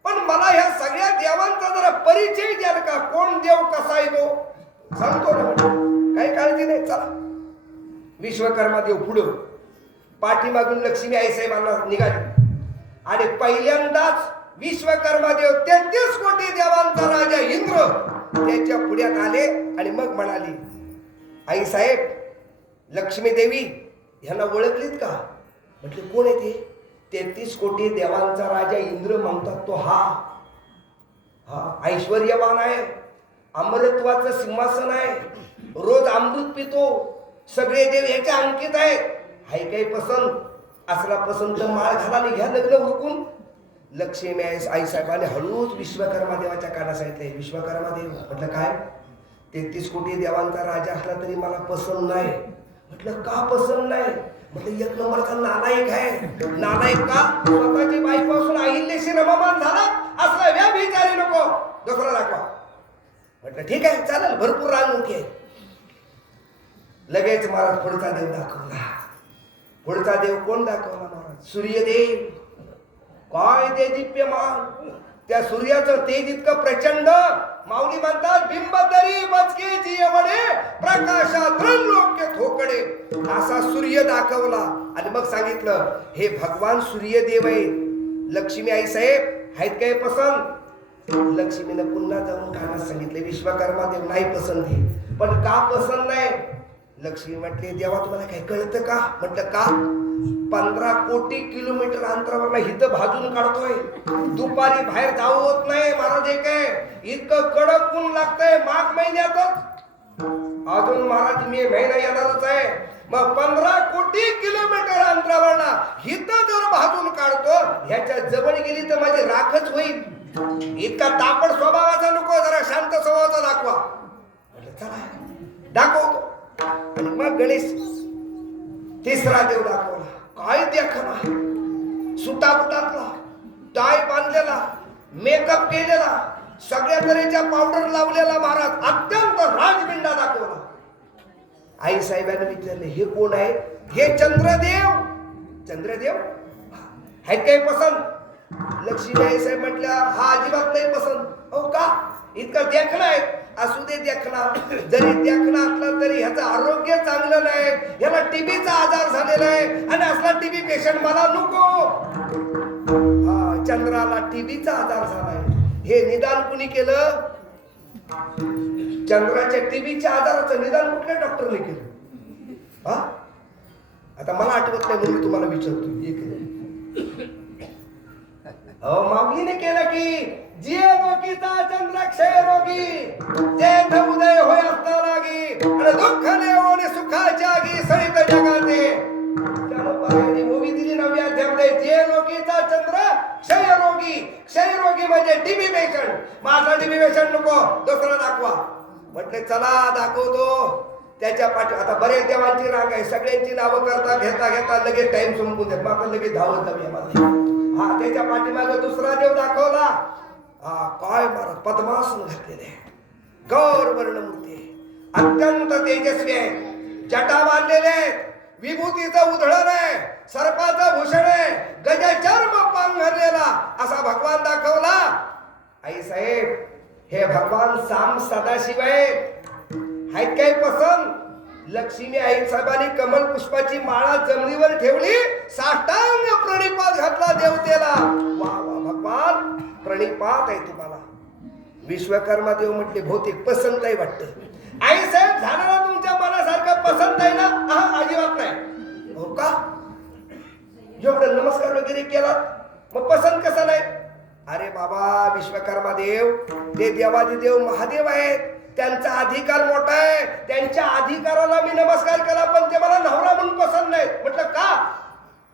पण मला ह्या सगळ्या देवांचा जरा परिचय द्याल का? कोण देव कसा आहे तो सांगतो ना. काही काळजी नाही, चला. विश्वकर्मा देव पुढं, पाठीमागून लक्ष्मी आई साहेबांना निघाली आणि पहिल्यांदाच विश्वकर्मा देव 33 कोटी देवांचा राजा इंद्र त्याच्या पुढ्यात आले आणि मग म्हणाली, आई साहेब लक्ष्मी देवी ह्यांना ओळखलीत का? म्हटले कोण आहे ते? 33 कोटी देवांचा राजा इंद्र म्हणतात तो हा ऐश्वर्यवान आहे, अमरत्वाचं सिंहासन आहे, रोज अमृत पितो, सगळे देव याच्या अंकित आहेत. हाय काही पसंत? असला पसंत माळ घाला आणि घ्या लग्न उरकून. लक्ष्मी आई साहेबांनी हळूच विश्वकर्मा देवाच्या काना सांगितले, विश्वकर्मा देव. म्हटलं काय? 33 कोटी देवांचा राजा असला तरी मला पसंत नाही. म्हटलं का पसंत नाही? म्हटलं एक नंबरचा नालायक आहे. नालायक का? स्वतःची बायको असून अहिल्याशी रममान झाला, असला व्याभिचारी नको, दुसरा दाखवा. म्हटलं ठीक आहे चालेल, भरपूर रान मोठी आहे. लगेच महाराज पुढचा देव दाखवला. पुढचा देव कोण दाखवला महाराज? सूर्यदेव. काय ते दिव्यमान, त्या सूर्याचं तेज इतकं प्रचंड, माऊली म्हणतात बिंबतरी बचके जियवडे प्रकाशात लोके थोकडे. असा सूर्य दाखवला आणि मग सांगितलं हे भगवान सूर्यदेव आहे. लक्ष्मी आई साहेब आहेत काय पसंत? लक्ष्मीनं पुन्हा जाऊन कानात सांगितले विश्वकर्मा देव नाही पसंत आहे. पण का पसंत नाही? लक्ष्मी म्हटली देवा तुम्हाला काय कळतं का? म्हटलं का? 15 कोटी किलोमीटर अंतरावर हिथं भाजून काढतोय, दुपारी बाहेर जाऊ होत नाही महाराज. एक आहे इतकं कडक ऊन लागतंय माघ महिन्यातच, अजून महाराज मे महिना येणारच आहे. मग 15 कोटी किलोमीटर अंतरावर हिथं जर भाजून काढतो, ह्याच्या जवळ गेली तर माझी राखच होईल. इतका तापड स्वभावाचा नको, जरा शांत स्वभावाचा दाखवा. म्हटलं चला दाखवतो. आणि मग गणेश तिसरा देव दाखवला. काय देखना, सुटाबुटातला, टाय बांधलेला, मेकअप केलेला, सगळ्या तऱ्हेच्या पावडर लावलेला महाराज, अत्यंत राजबिंडा दाखवला. आई साहेबांनी विचारले हे कोण आहे? हे चंद्रदेव. चंद्रदेव आहेत काही पसंत? लक्ष्मी आई साहेब म्हटल्या हा अजिबात नाही पसंत. हो का? इतकं देखणं आहे. असू दे देखणा, जरी देखणा असला तरी ह्याचं आरोग्य चांगलं नाही, ह्याला टीबीचा आजार झालेला आहे आणि असला टीबी पेशंट मला नको. चंद्राला टीबीचा आजार झालाय. हे निदान कुणी केलं? चंद्राच्या टीबीच्या आजाराचं निदान कुठल्या डॉक्टरने केलं? आता मला आठवत नाही म्हणून मी तुम्हाला विचारतो. माऊलीने केलं की जिय रोगीचा चंद्र क्षय रोगी, जेथ उदय होय असता लागी, आणि दुःख नेवणे सुखाच्या आगी सळीत जगाते. त्याला मूवी दिली नव्या अध्यामध्ये, जिय रोगीचा चंद्र क्षय रोगी. क्षय रोगी म्हणजे टीबी पेशंट. माझा टीबी पेशंट नको, दुसरा दाखवा. म्हटले चला दाखवतो. त्याच्या पाठी आता बरेच देवांची रांग आहे, सगळ्यांची नावं करता घेता घेता लगेच टाइम संपून देत, मग लगेच धावत जाऊया मला. त्याच्या पाठीमागे दुसरा देव दाखवला. काय महाराज पद्मासन घातलेले, गौर वर्ण मूर्ती, अत्यंत तेजस्वी आहे, जटा बांधलेले आहेत, विभूतीचं उधळण आहे, सर्पाचं भूषण आहे, गजचर्म पांघरलेला असा भगवान दाखवला. आई साहेब हे भगवान साम सदाशिव आहेत काही पसंत? लक्ष्मी आई साहेबांनी कमल पुष्पाची माळा जमिनीवर ठेवली, साष्टांग प्रणिपात घातला देवतेला. वा वा भगवान प्रणिपात आहे तुम्हाला. विश्वकर्मा देव म्हटले बहुतेक पसंत आहे वाटतं. आई साहेब झालं ना तुमच्या मनासारखं पसंत आहे ना? अजिबात नाही. हो का? एवढं नमस्कार वगैरे केला मग पसंत कसं नाही? अरे बाबा विश्वकर्मा देव ते देवादिदेव महादेव आहेत, त्यांचा अधिकार मोठा आहे, त्यांच्या अधिकाराला मी नमस्कार केला, पण ते मला नवरा म्हणून पसंत नाही. म्हटलं का?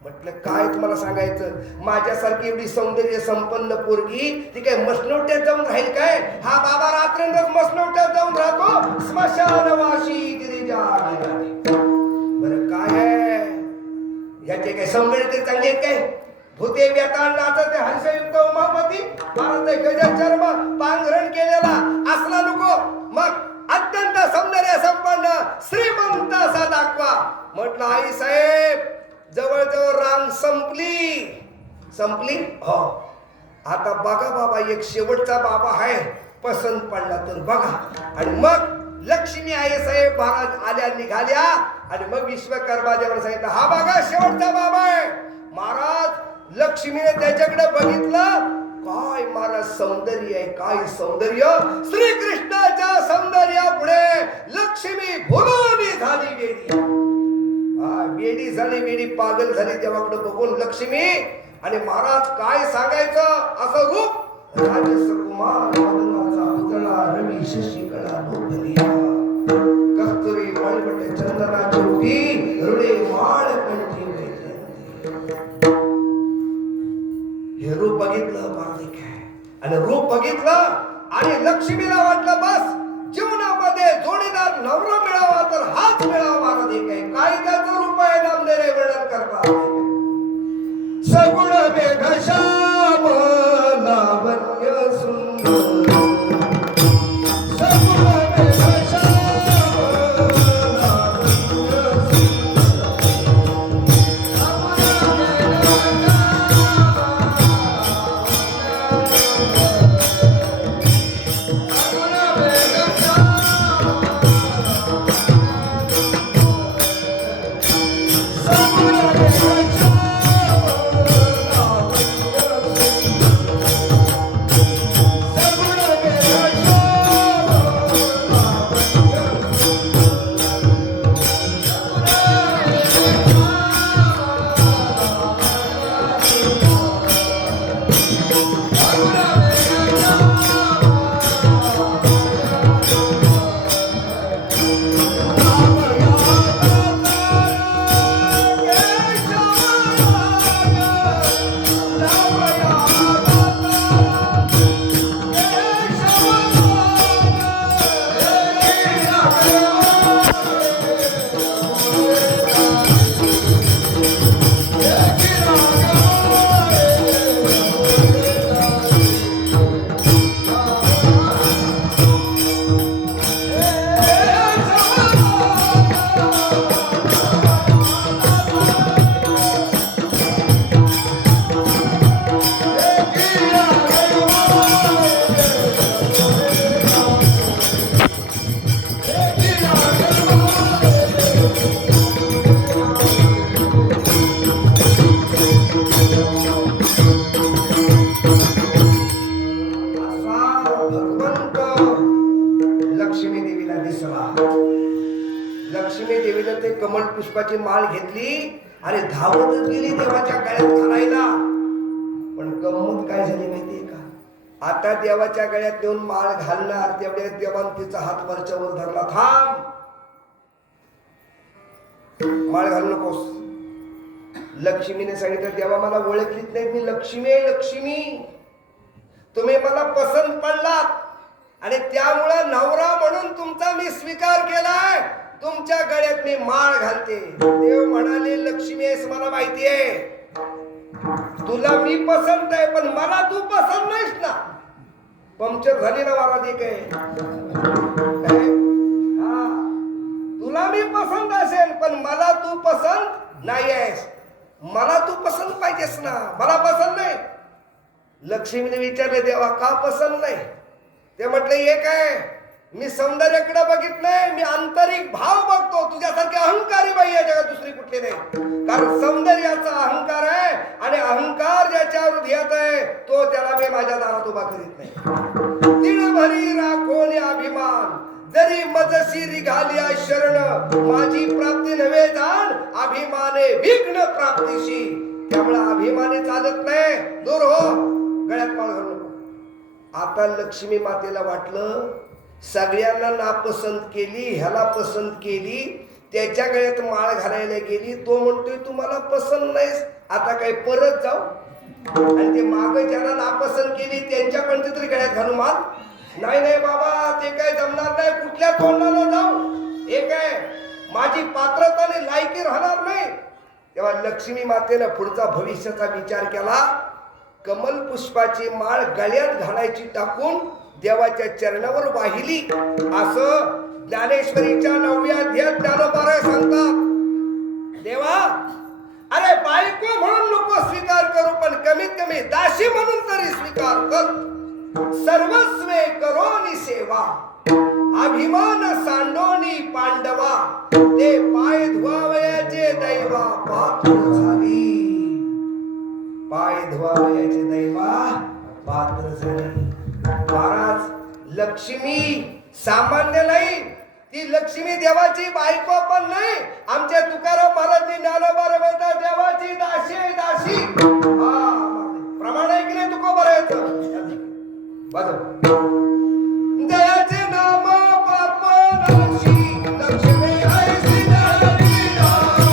म्हटलं काय तुम्हाला सांगायचं, माझ्यासारखी एवढी सौंदर्य संपन्न पोरगी ती काय मसनवट्यात जाऊन राहील काय? हा बाबा रात्रंदिवस मसनवट्यात जाऊन राहतो, स्मशानवाशी गिरिजा गिराणी. बरं काय आहे याचे काय सौंदर्य ते चांगले आहेत काय? भूते व्यताळ नाचते हर्षयुक्त उमापती, भारत गजर चर्म पांघरण केलेला असला नको, मग अत्यंत सौंदर्य संपन्न श्रीमंत असा दाखवा. म्हटलं आई साहेब जवळजवळ रांग संपली हो. आता बघा बाबा, एक शेवटचा बाबा आहे, पसंत पडला तर बघा. आणि मग लक्ष्मी आई साहेब महाराज आल्या निघाल्या आणि मग विश्वकर्मा देवाला सांगितलं, हा बघा शेवटचा बाबा आहे. महाराज लक्ष्मीने त्याच्याकडे बघितलं, काय महाराज सौंदर्य आहे, काय सौंदर्य. श्रीकृष्णाच्या सौंदर्या पुढे लक्ष्मी भुलून झाली वेडी. वेडी झाली, वेडी पागल झाली देवाकडे बघून लक्ष्मी. आणि महाराज काय सांगायचं, असं रूप राजसकुमार मदनाचा पुतळा रवी शशिकला लोकलिया, कस्तुरी मळवट चंदनाची उभी रुडे माळ कंठी वैजयंती. हे रूप बघितलं महाराज आणि रूप बघितलं आणि लक्ष्मीला वाटलं बस जीवनामध्ये जोडीदार नवरा मिळावा तर हाच मिळावा. महाराज काय त्याचं रूप आहे नामदेव वर्णन करतात. सगुण मेघ श्याम लावण्य सुंदर, सगुण मेघ श्याम लावण्य लक्ष्मी देवीने ते कमळ पुष्पाची माळ घेतली आणि धावतच गेली देवाच्या गळ्यात घालायला. पण गंमत काय झाली माहितीये का, आता देवाच्या गळ्यात देऊन माळ घालणार तेवढ्या देवान तिचा हात वरच्यावर धरला. थांब, माळ घालू नकोस. लक्ष्मीने सांगितलं, देवा मला ओळखलीच नाही, मी लक्ष्मी आहे. लक्ष्मी तुम्ही मला पसंत पडलात आणि त्यामुळे नवरा म्हणून तुमचा मी स्वीकार केलाय. तुमच्या गळ्यात मी माळ घालते. देव म्हणाले, लक्ष्मी आहेस मला माहिती आहे, तुला मी पसंत आहे पण मला तू पसंत नाहीस ना. पंक्चर झाली ना मला ते काय. तुला मी पसंत असेल पण मला तू पसंत नाही आहेस. मला तू पसंत पाहिजेस ना, मला पसंत नाही. लक्ष्मीने विचारले, देवा का पसंत नाही? ते म्हटले, हे काय, मी सौंदर्याकडे बघित नाही, मी आंतरिक भाव बघतो. तुझ्यासारखे अहंकारी बाई या जगात दुसरी कुठली नाही. कारण सौंदर्याचा अहंकार आहे आणि अहंकार ज्याच्या हृदयात आहे तो त्याला मी माझ्या दारात उभा करीत नाही. तिळ भरी राखोनी अभिमान, जरी मजशी रिघालिया शरण, माझी प्राप्ती नव्हे जाण, अभिमाने विघ्न प्राप्तीशी. त्यामुळे अभिमाने चालत नाही, दूर हो, गळ्यात माळ घालू नको. आता लक्ष्मी मातेला वाटलं, सगळ्यांना नापसंत केली, ह्याला पसंत केली, त्याच्या गळ्यात माळ घालायला गेली. तो म्हणतोय तुम्हाला पसंत नाहीस, आता काय परत जाऊ? आणि ते माग ज्याला नापसंत केली त्यांच्या कोणत्या तरी गळ्यात घालू माल. नाही नाही बाबा, ते काय जमणार नाही, कुठल्या तोंडाला जाऊ? हे काय माझी पात्रता आणि लायकी राहणार नाही. तेव्हा लक्ष्मी मातेनं पुढचा भविष्याचा विचार केला. कमल पुष्पाची माळ गळ्यात घालायची टाकून देवाच्या चरणावर वाहिली. असं ज्ञानेश्वरीच्या 9व्या अध्यायात ज्ञानोबा सांगतात. देवा, अरे बायको म्हणून नको स्वीकार करू, पण कमीत कमी दासी म्हणून तरी स्वीकार कर. सर्वस्वे करोनी सेवा, अभिमान सांडोनी पांडवा, ते पाय धुवावयाचे दैवा पात्र झाली. पाय धुवावयाचे दैवा पात्र झाली. महाराज, लक्ष्मी सामान्य नाही, ती लक्ष्मी देवाची बायको पण नाही. आमच्या तुकाराम महाराज ज्ञानोबा म्हणतात देवाची दासी आहे, दासी. प्रमाण आहे की नाही तुकोबा राहायचं? दयाचे नाम पाप नाशी, लक्ष्मी ऐसी दयाची दासी.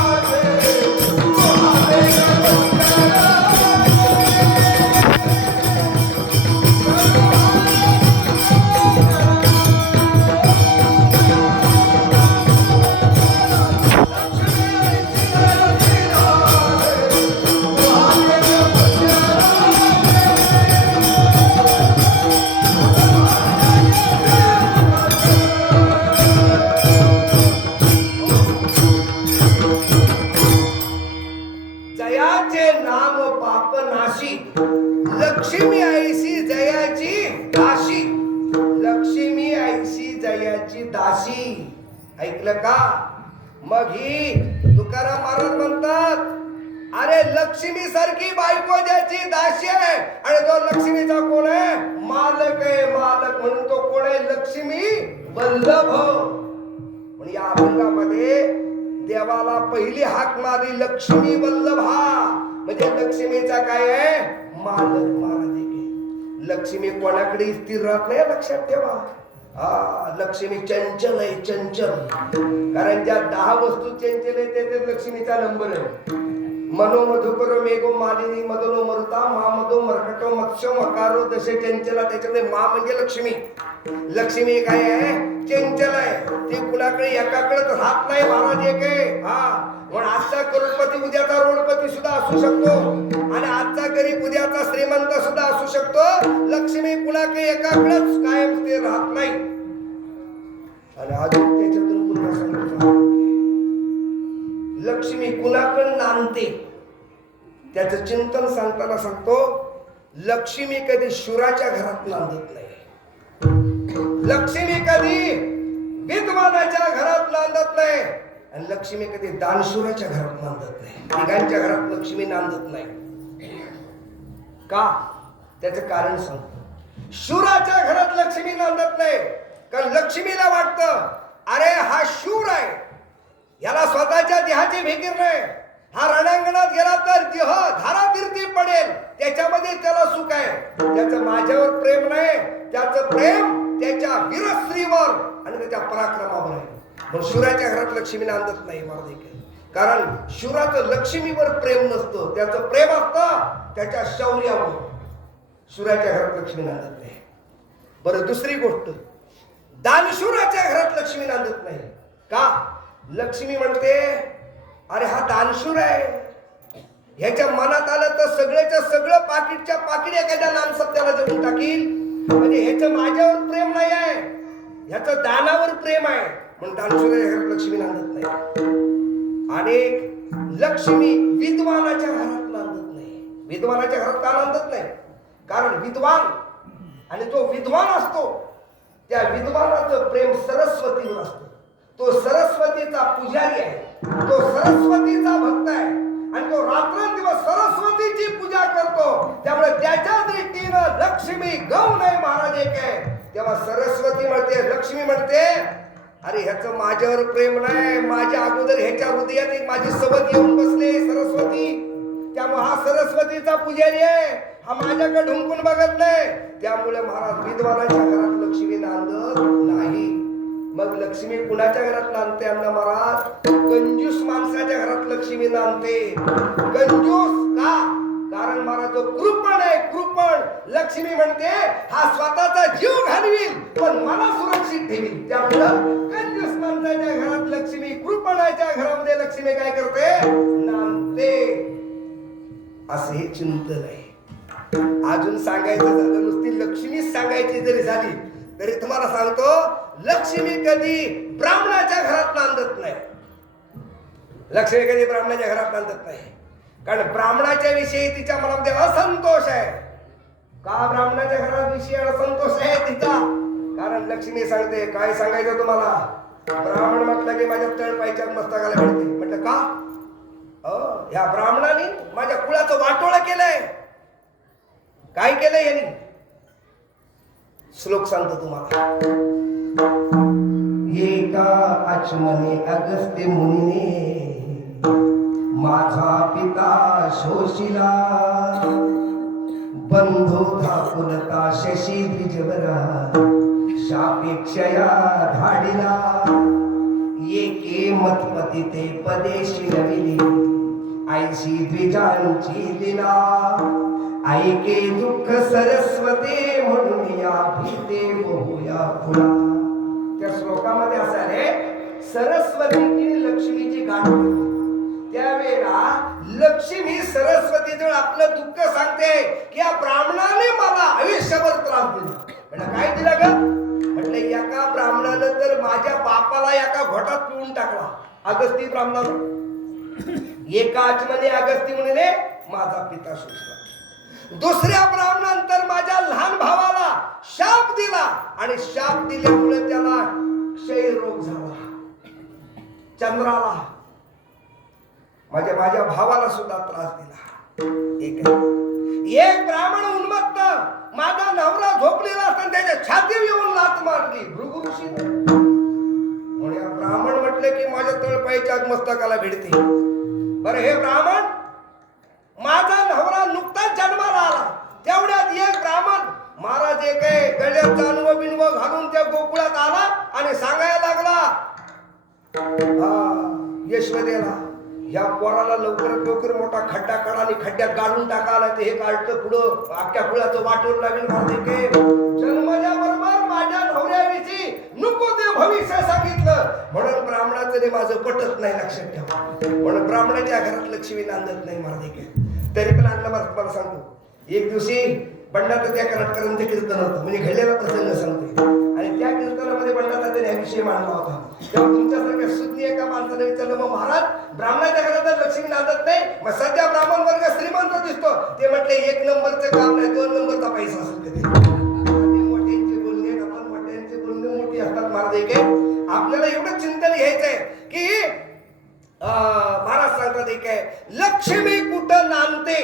जयाचे नाम पाप नाशी, लक्ष्मी ऐसी जयाची दासी. लक्ष्मी ऐसी जयाची दासी. ऐकलं का? मग ही तुकाराम महाराज म्हणतात, अरे लक्ष्मी सारखी बायको ज्याची दासी आहे, आणि तो लक्ष्मीचा कोण आहे? मालक आहे. मालक म्हणून तो कोण आहे? लक्ष्मी वल्लभ. पण या अभंगामध्ये देवाला पहिली हाक मारली लक्ष्मी वल्लभा, म्हणजे लक्ष्मीचा काय आहे? मालक. महाराज, लक्ष्मी कोणाकडे स्थिर राहत नाही, लक्षात ठेवा. लक्ष्मी चंचल आहे, चंचल. कारण ज्या 10 वस्तू चंचल आहे ते लक्ष्मीचा नंबर आहे. मनो मधुकर मेघो मालिनी मदनो मरुता मा मधो मरकटो मत्स्यो मकारो दशे चंचला. त्याच्यामध्ये मा म्हणजे लक्ष्मी. लक्ष्मी काय आहे? चंचल आहे. ती कुणाकडे एकाकडेच राहत नाही. महाराज एक आहे. पण आजचा करोडपती उद्याचा रोडपती सुद्धा असू शकतो, आणि आजचा गरीब उद्याचा श्रीमंत सुद्धा असू शकतो. लक्ष्मी कुणाकडे एकाकडेच कायम स्थिर राहत नाही. आणि अजून त्याच्यातून पुन्हा सांगितलं, लक्ष्मी कुणाकडे नांदते त्याचं चिंतन सांगताना सांगतो, लक्ष्मी कधी शुराच्या घरात नांदत नाही. लक्ष्मी कधी विद्वानाच्या घरात नांदत नाही, आणि लक्ष्मी कधी दानशूराच्या घरात नांदत नाही. तिघांच्या घरात लक्ष्मी नांदत नाही. का? त्याचं कारण सांगतो. शूराच्या घरात लक्ष्मी नांदत नाही, कारण लक्ष्मीला वाटतं अरे हा शूर आहे, याला स्वतःच्या देहाची फिकीर नाही. हा रणांगणात गेला तर देह धारातीर्थी पडेल, त्याच्यामध्ये त्याला सुख आहे. त्याचं माझ्यावर प्रेम नाही, त्याचं प्रेम त्याच्या वीरश्रीवर आणि त्याच्या पराक्रमावर आहे. पण शूराच्या घरात लक्ष्मी नांदत नाही. महाराज, कारण शूराचं लक्ष्मीवर प्रेम नसतं, त्याचं प्रेम असतं त्याच्या शौर्यावर. शूराच्या घरात लक्ष्मी नांदत नाही. बरं, दुसरी गोष्ट, दानशूराच्या घरात लक्ष्मी नांदत नाही. का? लक्ष्मी म्हणते अरे हा दानशूर आहे, ह्याच्या मनात आलं तर सगळ्याच्या सगळं पाकिटच्या पाकिट एखाद्या नामसत्याला देऊन टाकील. म्हणजे ह्याचं माझ्यावर प्रेम नाही आहे, ह्याचं दानावर प्रेम आहे. म्हणून दानशूराच्या घरात लक्ष्मी नांदत नाही. आणि लक्ष्मी विद्वानाच्या घरात नांदत नाही. विद्वानाच्या घरात का नांदत नाही? कारण विद्वान आणि तो विद्वान असतो, त्या विद्वानाचं प्रेम सरस्वतीवर असतं. तो सरस्वतीचा पुजारी आहे, तो सरस्वतीचा भक्त आहे, आणि तो रात्रंदिवस सरस्वतीची पूजा करतो. त्यामुळे त्याच्या दृष्टीनं लक्ष्मी गौण आहे. महाराज एक आहे. तेव्हा सरस्वती म्हणते, लक्ष्मी म्हणते अरे ह्याचं माझ्यावर प्रेम नाही, माझ्या अगोदर ह्याच्या हृदयात एक माझी सवत येऊन बसले सरस्वती. त्यामुळे हा सरस्वतीचा पुजारी आहे, हा माझ्याकडे ढुंकून बघत नाही. त्यामुळे महाराज विद्वानाच्या घरात लक्ष्मी नांदत नाही. मग लक्ष्मी कुणाच्या घरात नांदते अण्णा महाराज? कंजूस माणसाच्या घरात लक्ष्मी नांदते. कंजूस का? कारण महाराज जो कृपण आहे, कृपण, लक्ष्मी म्हणते हा स्वतःचा जीव घालवील पण मला सुरक्षित ठेवील. त्यामुळं कंजूस माणसाच्या घरात लक्ष्मी, कृपणाच्या घरामध्ये लक्ष्मी काय करते? नांदते. असे हे चिंतन आहे. अजून सांगायचं झालं, नुसती लक्ष्मीच सांगायची जरी झाली तरी तुम्हाला सांगतो, लक्ष्मी कधी ब्राह्मणाच्या घरात नांदत नाही. लक्ष्मी कधी ब्राह्मणाच्या घरात नांदत नाही. कारण ब्राह्मणाच्या विषयी तिच्या मनामध्ये असंतोष आहे. का ब्राह्मणाच्या घरात विषयी असंतोष आहे तिचा? कारण लक्ष्मी सांगते, काय सांगायचं तुम्हाला? ब्राह्मण म्हटलं की माझ्या तळपायच्या मस्तकाला भेटते. म्हटलं का? ह्या ब्राह्मणाने माझ्या कुळाचं वाटोळं केलंय. काय केलंय यांनी? श्लोक सांगतो तुम्हाला. एका आचमने अगस्त्य मुनीने माझा पिता शोषिला, बंधू धाकुलता शशी द्विजवरा, शापेक्षया धाडिला, एके मतपती ते पदेशी नविली, ऐशी द्विजांची लीला, ऐके दुःख सरस्वती म्हणून या भीते बहुया फुला. त्या श्लोकामध्ये असं आहे, सरस्वतीची लक्ष्मीची गाठ होती. त्यावेळेला लक्ष्मी सरस्वतीजवळ आपलं दुःख सांगते की या ब्राह्मणाने मला आयुष्यभर त्रास दिला. म्हणजे काय दिला ग? म्हटलं एका ब्राह्मणानं तर माझ्या बापाला एका घोटात पिऊन टाकला. अगस्ती ब्राह्मणानं एका आचमने अगस्ती मुनीने माझा पिता शोषला. दुसऱ्या ब्राह्मणानंतर माझ्या लहान भावाला शाप दिला आणि शाप दिल्यामुळे त्याला क्षय रोग झाला. चंद्राला माझ्या भावाला सुद्धा त्रास दिला. एक ब्राह्मण उन्मत्त, माझा नवरा झोपलेला असताना त्याच्या छातीवर येऊन लात मारली. भृगु ऋषी म्हणून ब्राह्मण म्हटले की माझ्या तळपायच्या मस्तकाला भिडते. बरं, हे ब्राह्मण, माझा नवरा नुकताच जन्माला आला, तेवढ्यात एक ब्राह्मण महाराज एक गळ्यात जानव बिनव घालून त्या गोकुळात आला आणि सांगायला लागला, यशवदेला या पोराला लवकरात लवकर मोठा खड्डा काढा आणि खड्ड्यात गाडून टाकाला. ते हे काढलं पुढं अख्ख्या कुळाचं वाटून लागेल. जन्मल्याबरोबर माझ्या नवऱ्याविषयी नको ते भविष्य सांगितलं म्हणून ब्राह्मणाचं ते माझं पटत नाही. लक्षात ठेवा. म्हणून ब्राह्मणाच्या घरात लक्ष्मी नांदत नाही महाराज. तरी पण अण्णा मला सांगतो, एक दिवशी बंडाचं त्या कराटकरांचं कीर्तन होतं. म्हणजे घडलेला प्रसंग सांगतोय. आणि त्या कीर्तनामध्ये बंडाचा त्याने हा विषय मांडला होता. तेव्हा तुमच्यासारख्या सुज्ञ एका माणसाने विचारलं, मग महाराज ब्राह्मणाच्या घरात लक्ष्मी नांदत नाही, मग सध्या ब्राह्मण वर्ग श्रीमंत दिसतो. ते म्हटले एक नंबरचं काम नाही, 2 नंबरचा पैसा असेल कधी. मोठ्यांची बोलणे मोठ्यांची बोलणे मोठी असतात महाराज. आपल्याला एवढं चिंतन घ्यायचंय की महाराज सांगतात एक आहे, लक्ष्मी कुठं नांदते.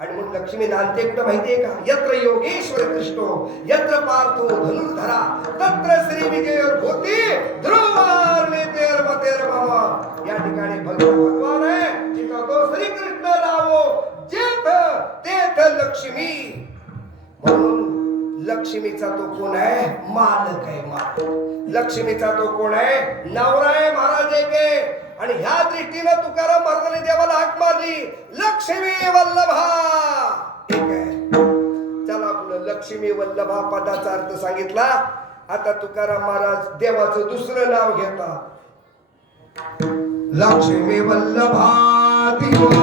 आणि मग लक्ष्मी नांदते कुठं माहितीये का? यत्र योगेश्वर कृष्णो यत्र पार्थो धनुर्धरा तत्र श्री विजय होती ध्रुवार्णेतेर मतेर मम. या ठिकाणी भगवान आहे, जिथं तो श्रीकृष्ण रावो जेथ तेथ लक्ष्मी. म्हणून लक्ष्मीचा तो कोण आहे? मालक आहे. मालक. लक्ष्मीचा तो कोण आहे? नवरा आहे महाराज एक. आणि ह्या दृष्टीनं तुकाराम महाराजांनी देवाला हाक मारली, लक्ष्मी वल्लभा. ठीक आहे, चला पुढे. लक्ष्मी वल्लभा पदाचा अर्थ सांगितला. आता तुकाराम महाराज देवाचं दुसरं नाव घेतात, लक्ष्मी वल्लभा दिवना.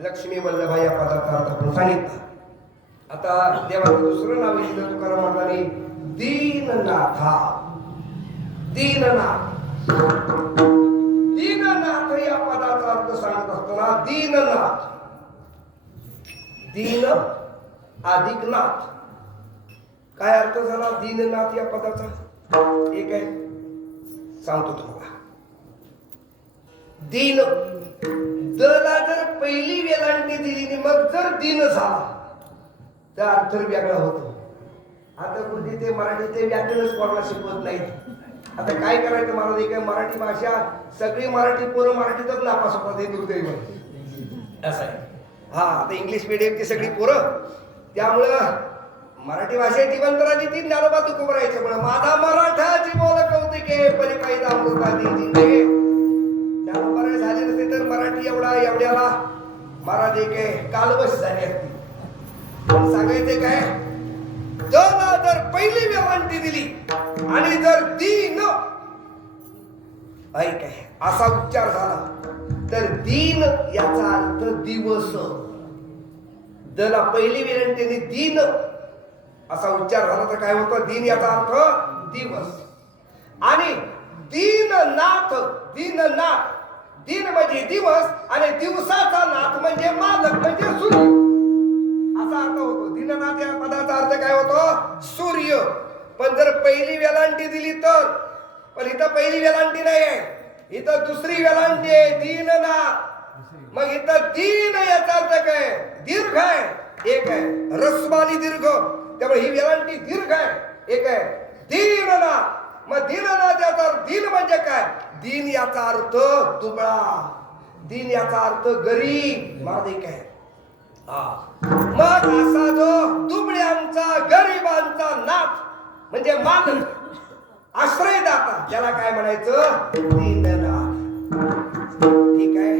लक्ष्मी वल्लभा या पदाचा अर्थ आपण सांगितला. आता देवाचं दुसरं नाव लिहिलं तुकाराम महाराजांनी, दीननाथा. दीननाथ. दीननाथ या पदाचा अर्थ सांगत असताना दीननाथ, दीन अधिक नाथ. काय अर्थ झाला दीननाथ या पदाचा? एक आहे, सांगतो तुम्हाला. दीन, दला जर पहिली वेलांटी दिली मग जर दीन झाला तर अर्थ वेगळा होतो. आता कुठे ते मराठी ते व्याकरणच कोणाला शिकवत नाहीत. आता काय करायचं मला नाही काय, मराठी भाषा सगळी मराठी पोरं मराठीतच नापास होतात, हे दुर्दैव असं आहे. हा, आता इंग्लिश मिडियमची सगळी पोरं, त्यामुळं मराठी भाषेची जिवंत राहिली ती ज्ञानोबा तुकोबरायच्या मुळे. माझा मराठाची बोल कौतिके परिपायदा अमृतादी जिंके. ज्ञानोबराय झाले नसते तर मराठी एवढ्याला महाराज एक कालवश झाली असती. पण सांगायचे काय, दला जर पहिली वेलांटी दिली आणि जर दीन ऐक आहे असा उच्चार झाला तर दीन याचा अर्थ दिवस. दला पहिली वेलांटीने दीन असा उच्चार झाला तर काय होतं, दीन याचा अर्थ दिवस. आणि दीननाथ, दीननाथ, दीन म्हणजे दिवस आणि दिवसाचा नाथ म्हणजे मालक म्हणजे सूर्य असा अर्थ होतो. दीननाथ या पदाचा अर्थ काय होतो, सूर्य. पण जर पहिली वेलांटी दिली तर, पण इथं पहिली वेलांटी नाही आहे, इथं दुसरी वेलांटी आहे, दीननाथ. मग इथं दीन याचा अर्थ काय, दीर्घ आहे, एक आहे रस्वानी दीर्घ, त्यामुळे ही वेलांटी दीर्घ आहे, एक आहे दीननाथ. मग दीननाथ याचा अर्थ, दीन म्हणजे काय, दीन याचा अर्थ दुबळा, दीन याचा अर्थ गरीब, मार्दिक आहे. मग असा जो दुबळ्यांचा गरिबांचा नाथ म्हणजे मालक, आश्रयदाता, त्याला काय म्हणायचं, दीननाथ. ठीक आहे,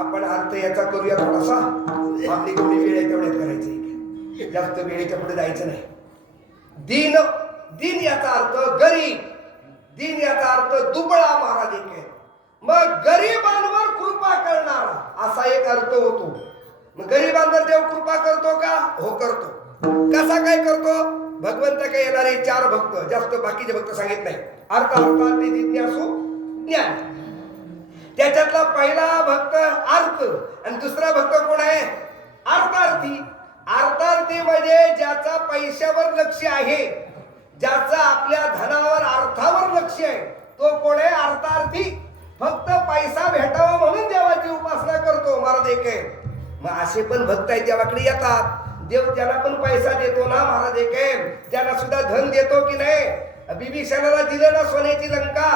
आपण अर्थ याचा करूया थोडासा. आपली जेवढी वेळ आहे तेवढ्यात करायचं, जास्त वेळेच्या पुढे जायचं नाही. दीन, दीन याचा अर्थ गरीब, दीन याचा अर्थ दुबळा, महाराज एक आहे. मग गरिबांवर कृपा करणारा असा एक अर्थ होतो. मग गरिबांवर देव कृपा करतो का, हो करतो. कसा काय करतो, भगवंत काय येणारे 4 भक्त, जास्त बाकीचे भक्त सांगित नाही. अर्थार्थी जिज्ञासू ज्ञान, त्याच्यातला पहिला भक्त अर्थ आणि दुसरा भक्त कोण आहे, अर्थार्थी. अर्थार्थी म्हणजे ज्याचा पैशावर लक्ष आहे, ज्याचा आपल्या धनावर अर्थावर लक्ष आहे, तो कोण आहे, अर्थार्थी. फक्त पैसा भेटावा म्हणून देवाची उपासना करतो, महाराज एक आहे. मग असे पण भक्त आहेत, देवाकडे येतात, देव त्याला पण पैसा देतो ना, महाराज एक आहे. त्याला सुद्धा धन देतो की नाही. बिभीषणाला दिलं ना सोन्याची लंका,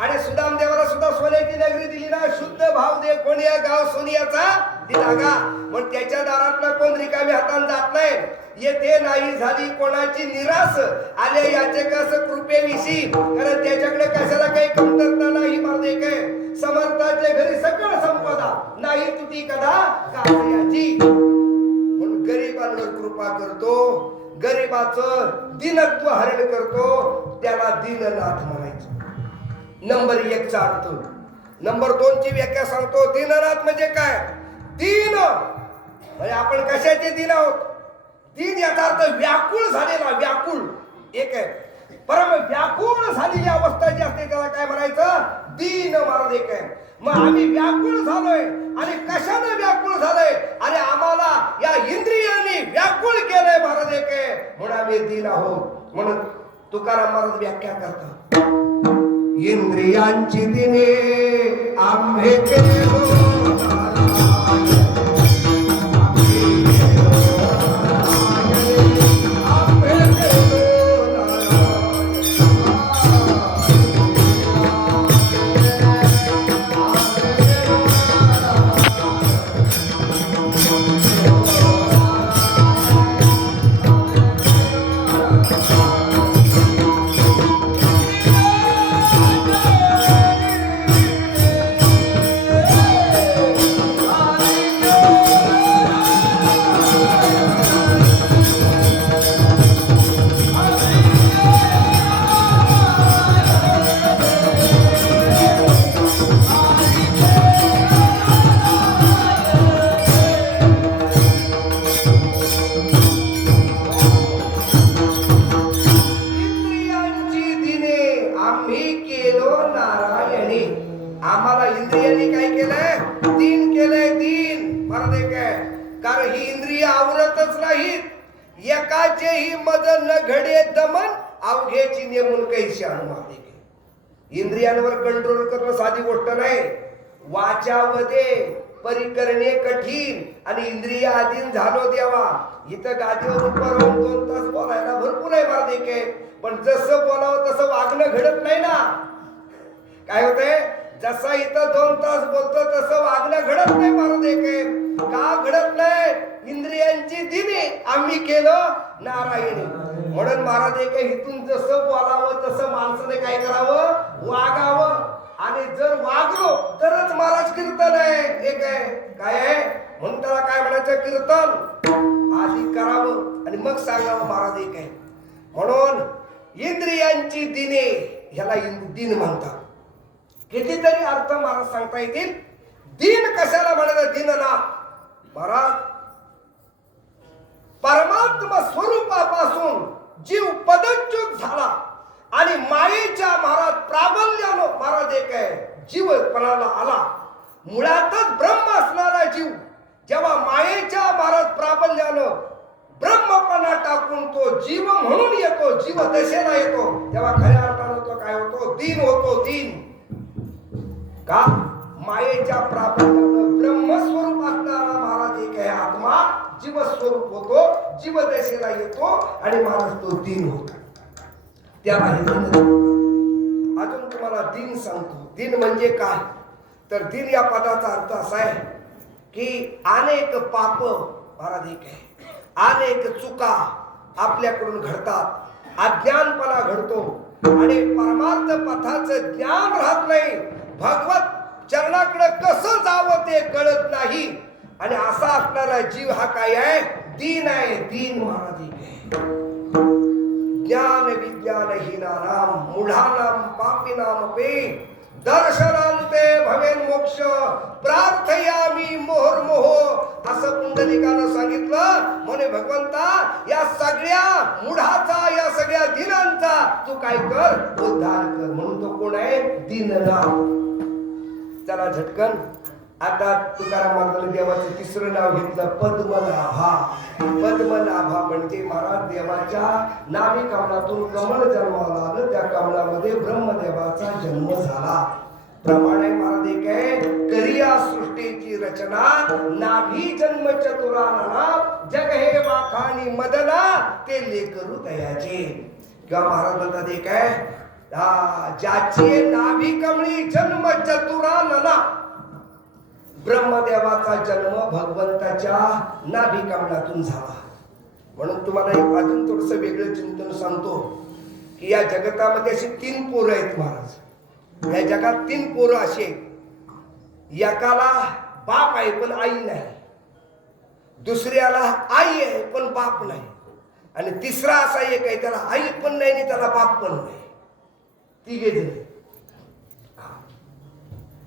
आणि सुदाम देवाला सुद्धा सोन्याची नगरी दिली ना. शुद्ध भाव दे कोण्या गाव सोनियाचा दिला गा. मग त्याच्या दारातला कोण रिकामी हाताने जात नाही. येथे नाही झाली कोणाची निराश, आले याचे कस कृपेविषयी, कारण त्याच्याकडे कशाला काही कमतरता नाही, महाराज एक आहे. समर्थाचे घरी सकळ संपदा, नाही तुटी कदा काळयाची. म्हणून गरिबांवर कृपा करतो, गरिबाचं दीनत्व हरण करतो, त्याला दीननाथ म्हणायचं. नंबर 1 चा अर्थ. नंबर 2 ची व्याख्या सांगतो. दीननाथ म्हणजे काय, दीन म्हणजे आपण कशाचे दीन आहोत. दीन याचा अर्थ व्याकुळ झालेला, व्याकुळ एक आहे. परम व्याकुळ झालेली अवस्था जी असते त्याला काय म्हणायचं, दीन, महाराज एक आहे. मग आम्ही व्याकुळ झालोय, आणि कशाने व्याकुळ झालोय, आणि आम्हाला या इंद्रियांनी व्याकुळ केलंय, महाराज एक आहे, म्हणून आम्ही दीन आहोत. म्हणून तुकाराम महाराज व्याख्या करतात, इंद्रियांची दिने आम्हे केलो, जगाचेही मज न घडे दमन अवघेची नेमून कैशी अनुमाने. इंद्रियांवर कंट्रोल करणं साधी गोष्ट नाही. वाचावदे परिकरणे कठीण आणि इंद्रिय अधीन झालो देवा. इथं गादीवर उभं राहून 2 तास बोलायला भरपूर आहे महाराज. पण जसं बोलावं तसं वागणं घडत नाही ना. काय होतंय, जसा इथं 2 तास बोलतो तसं वागणं घडत नाही महाराज. का घडत नाही? इंद्रियांची दिने आम्ही केलं नारायणी. म्हणून महाराज इथून जसं बोलावं तसं माणसाने काय करावं, वागावं. आणि जर वागलो तरच महाराज कीर्तन आहे. एक आहे काय आहे म्हणून त्याला काय म्हणायचं, कीर्तन आधी करावं आणि मग सांगावं महाराज. एक आहे म्हणून इंद्रियांची दिने ह्याला दिन म्हणतात. कितीतरी अर्थ महाराज सांगता येतील. दिन कशाला म्हणायचं, दिन ना महाराज परमात्मा स्वरूपापासून जीव पदच्युत झाला आणि मायेच्या महाराज प्राबल्यानं महाराज एक आहे जीवपणाला आला. मुळातच ब्रह्म असणारा जीव जेव्हा मायेच्या महाराज प्राबल्यानं ब्रह्मपणा टाकून तो जीव म्हणून येतो, जीव दशेला येतो, तेव्हा खऱ्या अर्थानं तो काय होतो, दीन होतो. दीन का? मायेच्या प्राबल्यानं ब्रह्मस्वरूप असणारा महाराज एक आहे आत्मा जीवस्वरूप होतो, जीव दशेला येतो आणि महाराज तो दीन होतो. त्याला हे दिन. अजून तुम्हाला दिन सांगतो. दिन म्हणजे काय तर दिन या पदाचा अर्थ असा आहे की अनेक पाप महाराज एक आहे, अनेक चुका आपल्याकडून घडतात, अज्ञानपणा घडतो आणि परमार्थ पथाचं ज्ञान राहत नाही. भगवत चरणाकडे कसं जावं ते कळत नाही. आणि असा असणारा जीव हा काय आहे, दीन आहे. दीन महाराज एक आहे. ज्ञान विज्ञानहीनानाम मूढानाम पापिनाम पे दर्शनांते भवेन मोक्ष प्रार्थयामी मोहर्मोह असं पुंडलिकानं सांगितलं. म्हणे भगवंता या सगळ्या मूढाचा, या सगळ्या दिनांचा तू काय कर, उद्धार कर. म्हणून तो कोण आहे, दीननाथ. चला झटकन आता तुकाराम महाराजांनी देवाचं 3रं नाव घेतलं, पद्मनाभा. पद्मनाभा म्हणजे महाराज देवाच्या नाभी कमलातून कमळ जन्माला आलं, त्या कमळामध्ये ब्रह्मदेवाचा जन्म झाला. प्रमाणे महाराज एक आहे, करिया सृष्टीची रचना नाभी जन्म चतुरानना जग हे वाखाणी मदना ते लेकरू दयाचे. किंवा महाराज म्हणतात एक आहे, ज्याची नाभी कमळी जन्म चतुरानना, ब्रह्मदेवाचा जन्म भगवंताच्या नाभी कमळातून झाला. म्हणून तुम्हाला एक अजून थोडस वेगळं चिंतन सांगतो की या जगतामध्ये अशी 3 पोरं आहेत महाराज. या जगात 3 पोरं असे, एकाला बाप आहे पण आई नाही, दुसऱ्याला आई आहे पण बाप नाही, आणि तिसरा असा एक आहे त्याला आई पण नाही आणि त्याला बाप पण नाही. तिघे जण.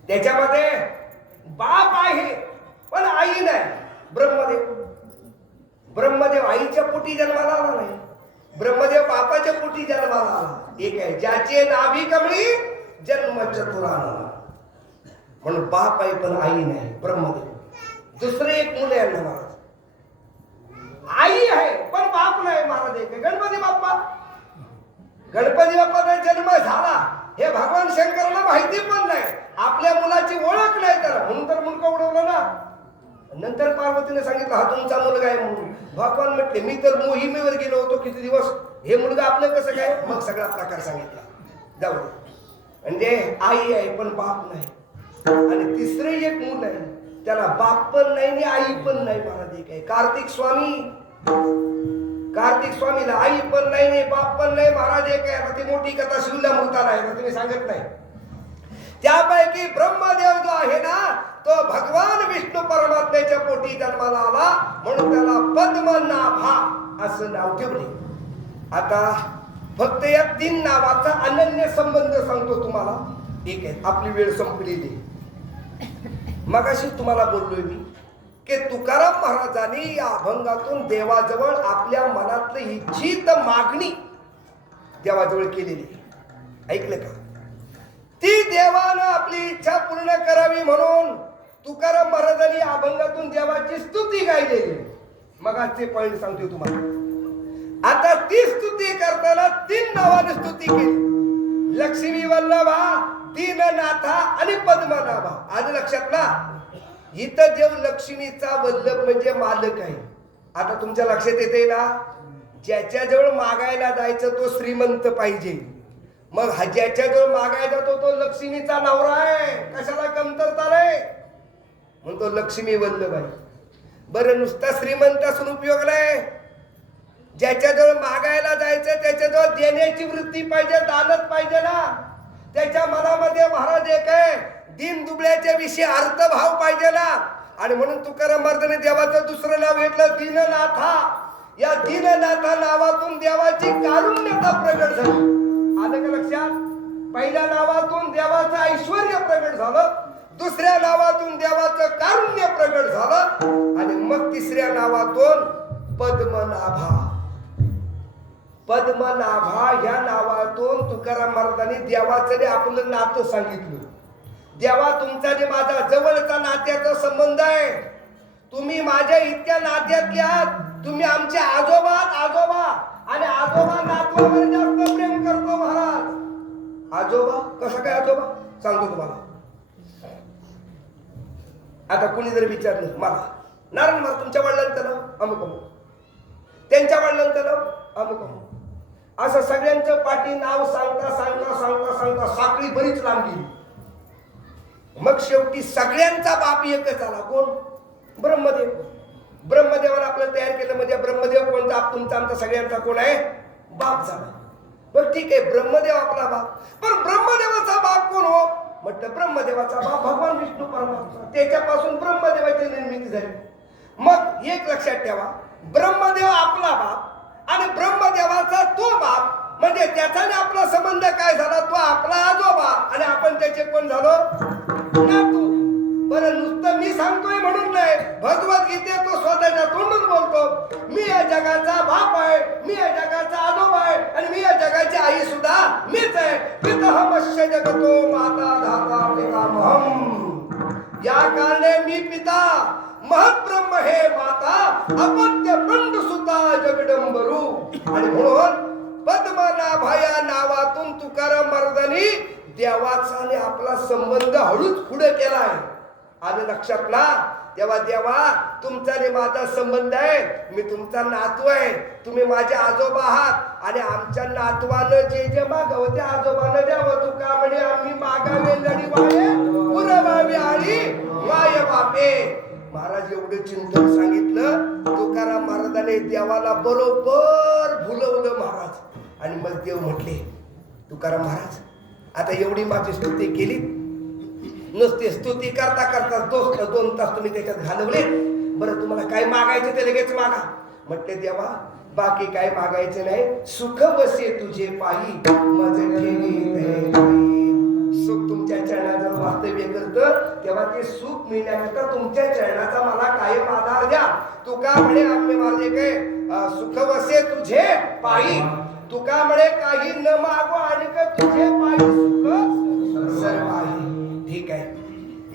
त्याच्यामध्ये बाप आहे पण आई नाही. ब्रह्मदेव. ब्रह्मदेव आईच्या पोटी जन्माला आला नाही, ब्रह्मदेव बापाच्या पोटी जन्माला आला. एक आहे ज्याचे नाभी कमळी जन्म चतुरानना, म्हणून बाप आहे पण आई नाही, ब्रह्मदेव. दुसरे एक मुलं आहे महाराज, आई आहे पण बाप नाही महाराज. एक गणपती बाप्पा. गणपती बाप्पाचा जन्म झाला हे भगवान शंकराला माहिती पण नाही, आपल्या मुलाची ओळख नाही त्याला, म्हणून तर मुलगा उडवलं ना. नंतर पार्वतीने सांगितलं हा तुमचा मुलगा आहे म्हणून. भगवान म्हटले मी तर मोहिमेवर गेलो होतो किती दिवस, हे मुलगा आपलं कसं काय. मग सगळा प्रकार सांगितला. जाऊ दे. म्हणजे आई आहे पण बाप नाही. आणि तिसरे एक मूल आहे त्याला बाप पण नाही आणि आई पण नाही महाराज. एक आहे कार्तिक स्वामी. कार्तिक स्वामीला आई पण नाही बाप पण नाही महाराज. एक आहे. आता ती मोठी कथा शिवल्या मुक्ताला आहे, तुम्ही सांगत नाही. त्यापैकी ब्रह्मदेव जो आहे ना तो भगवान विष्णू परमात्म्याच्या पोटी जन्माला आला, म्हणून त्याला पद्मनाभा असं नाव ठेवले. आता फक्त या 3 नावाचा अनन्य संबंध सांगतो तुम्हाला. ठीक आहे, आपली वेळ संपलेली. मगाशी तुम्हाला बोललोय मी की तुकाराम महाराजांनी या अभंगातून देवाजवळ आपल्या मनातली इच्छित मागणी देवाजवळ केलेली. ऐकलं का? ती देवानं आपली इच्छा पूर्ण करावी म्हणून तुकाराम महाराजांनी अभंगातून देवाची स्तुती गायलेली. मग आजचे पॉइंट सांगतो तुम्हाला. ती स्तुती करताना 3 नावाने स्तुती केली. लक्ष्मी वल्लभा, दीननाथा आणि पद्मनाभा. आलं लक्षात ना? इथं देव लक्ष्मीचा वल्लभ म्हणजे मालक आहे. आता तुमच्या लक्षात येते ना, ज्याच्याजवळ मागायला जायचं तो श्रीमंत पाहिजे. मग ज्याच्याजवळ मागायला जातो तो लक्ष्मीचा नवरा आहे, कशाला कमतरता नाही, म्हणून तो लक्ष्मी वल्लभ आहे. बरं, नुसता श्रीमंत असून उपयोग नाही. ज्याच्याजवळ मागायला जायचं त्याच्याजवळ देण्याची वृत्ती पाहिजे, दानच पाहिजे ना. त्याच्या मनामध्ये महाराज एक आहे, दीन दुबळ्याच्या विषयी अर्थभाव पाहिजे ना. आणि म्हणून तुकाराम महाराजांनी देवाचं दुसरं नाव घेतलं दीननाथा. या दीननाथा नावातून देवाची कारुण्यता प्रगट झाली. आलं का लक्षात? पहिल्या नावातून देवाचं ऐश्वर्य प्रगट झालं, दुसऱ्या नावातून देवाचं कारुण्य प्रगट झालं, आणि मग तिसऱ्या नावातून पद्मनाभा. पद्मनाभा ह्या नावातून तुकाराम महाराजांनी देवाचं आपलं नातं सांगितलं. देवा, तुमचा आणि माझा जवळचा नात्याचा संबंध आहे. तुम्ही माझ्या इतक्या नात्यातले आहात. तुम्ही आमचे आजोबा आणि आजोबा नातवावर जास्त प्रेम करतो महाराज. आजोबा कसं काय आजोबा सांगतो तुम्हाला. आता कुणी जर विचारलं मला, नारायण महाराज तुमच्या वडिलांचं नाव अमुक अमुक, त्यांच्या वडिलांचं नाव अमुक अमुक, असं सगळ्यांचं पाठी नाव सांगता सांगता सांगता सांगता साखळी बरीच लांब गेली. मग शेवटी सगळ्यांचा बाप एकच आला. कोण? ब्रह्मदेव. ब्रह्मदेवाला आपल्याला तयार केलं म्हणजे ब्रह्मदेव कोणता? तुमचा आमचा सगळ्यांचा कोण आहे? बाप झाला. बरं ठीक आहे, ब्रह्मदेव आपला बाप, पण ब्रह्मदेवाचा बाप कोण हो? म्हटलं ब्रह्मदेवाचा बाप भगवान विष्णू परमात्मा, त्याच्यापासून ब्रह्मदेवाची निर्मिती झाली. मग एक लक्षात ठेवा, ब्रह्मदेव आपला बाप आणि ब्रह्मदेवाचा तो बाप, म्हणजे त्याचा आणि आपला संबंध काय झाला? तो आपला आजोबा आणि आपण त्याचे कोण झालो? नातू. बरं, नुसतं मी सांगतोय म्हणून नाही, भगवद्गीतेत तो स्वतःच्या तोंडून बोलतो, मी या जगाचा बाप आहे, मी या जगाचा आजोबा आहे, आणि मी या जगाची आई सुद्धा मीच आहे. पितहमस्य जगतो माता धाता पितामहम्. या कारणे मी पिता, महत्ब्रह्म हे माता, अपत्य पंड सुता जगडंबरू. आणि म्हणून पद्मनाभा या नावातून तुकाराम महाराजांनी देवाचा आणि आपला संबंध हळूच पुढे केला आहे. आलं लक्षात ना? तेव्हा देवा, तुमचा आणि माझा संबंध आहे. मी तुमचा नातू आहे, तुम्ही माझे आजोबा आहात, आणि आमच्या नातवानं जे जे मागावं ते आजोबानं द्यावं. तुका म्हणे आम्ही मागावे लढी वाये, पुरवावी आणि वाय बापे. महाराज एवढं चिंतन सांगितलं. तुकाराम महाराजांनी देवाला बरोबर भुलवलं महाराज. आणि मग देव म्हटले, तुकाराम महाराज आता एवढी माझी स्तुती केली, नुसती स्तुती करता करता 2 तास तुम्ही त्याच्यात घालवले. बरं, तुम्हाला काय मागायचे ते लगेच मागा. म्हटले देवा, बाकी काय मागायचं नाही, सुख वसे तुझे पायी मज ठेवी. सुख तुमच्या चरणाजवळ वास्तव्य करतं, तेव्हा ते सुख मिळण्याकरता तुमच्या चरणाचा मला कायम आधार द्या. तुका म्हणे आपले माझे काय सुख वसे तुझे पायी. तुका म्हणे काही न मागो आणि का तुझे पायी सुख सर्व आहे. ठीक आहे,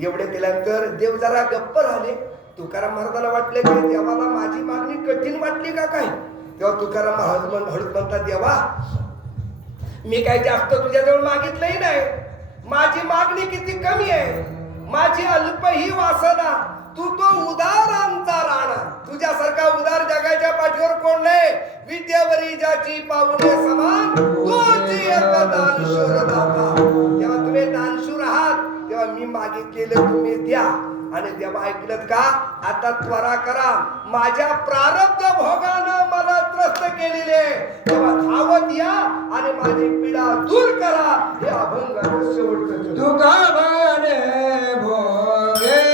एवढे केल्यानंतर देव जरा गप्प राहिले. तुकाराम महाराजांना वाटलं की देवाला माझी मागणी कठीण वाटली का काय. तेव्हा तुकाराम महाराज हळूच म्हणतात, देवा मी काय जास्त तुझ्याजवळ मागितलंही नाही, माझी मागणी किती कमी आहे, माझी अल्प ही वासना, तू तो उदार आमचा राणा. तुझ्यासारखा उदार जगाच्या पाठीवर कोण नाही. विद्यावरी ज्याची पावले समान तोची एक दानशूर दाता. तेव्हा तुम्ही दानशूर आहात, तेव्हा मी मागितलेलं तुम्ही द्या. आणि तेव्हा ऐकलं का? आता त्वरा करा, माझ्या प्रारब्ध भोगानं मला त्रस्त केलेले, तेव्हा धावत या आणि माझी पीडा दूर करा. हे अभंगाचं शेवटचं. तुका म्हणे भोगे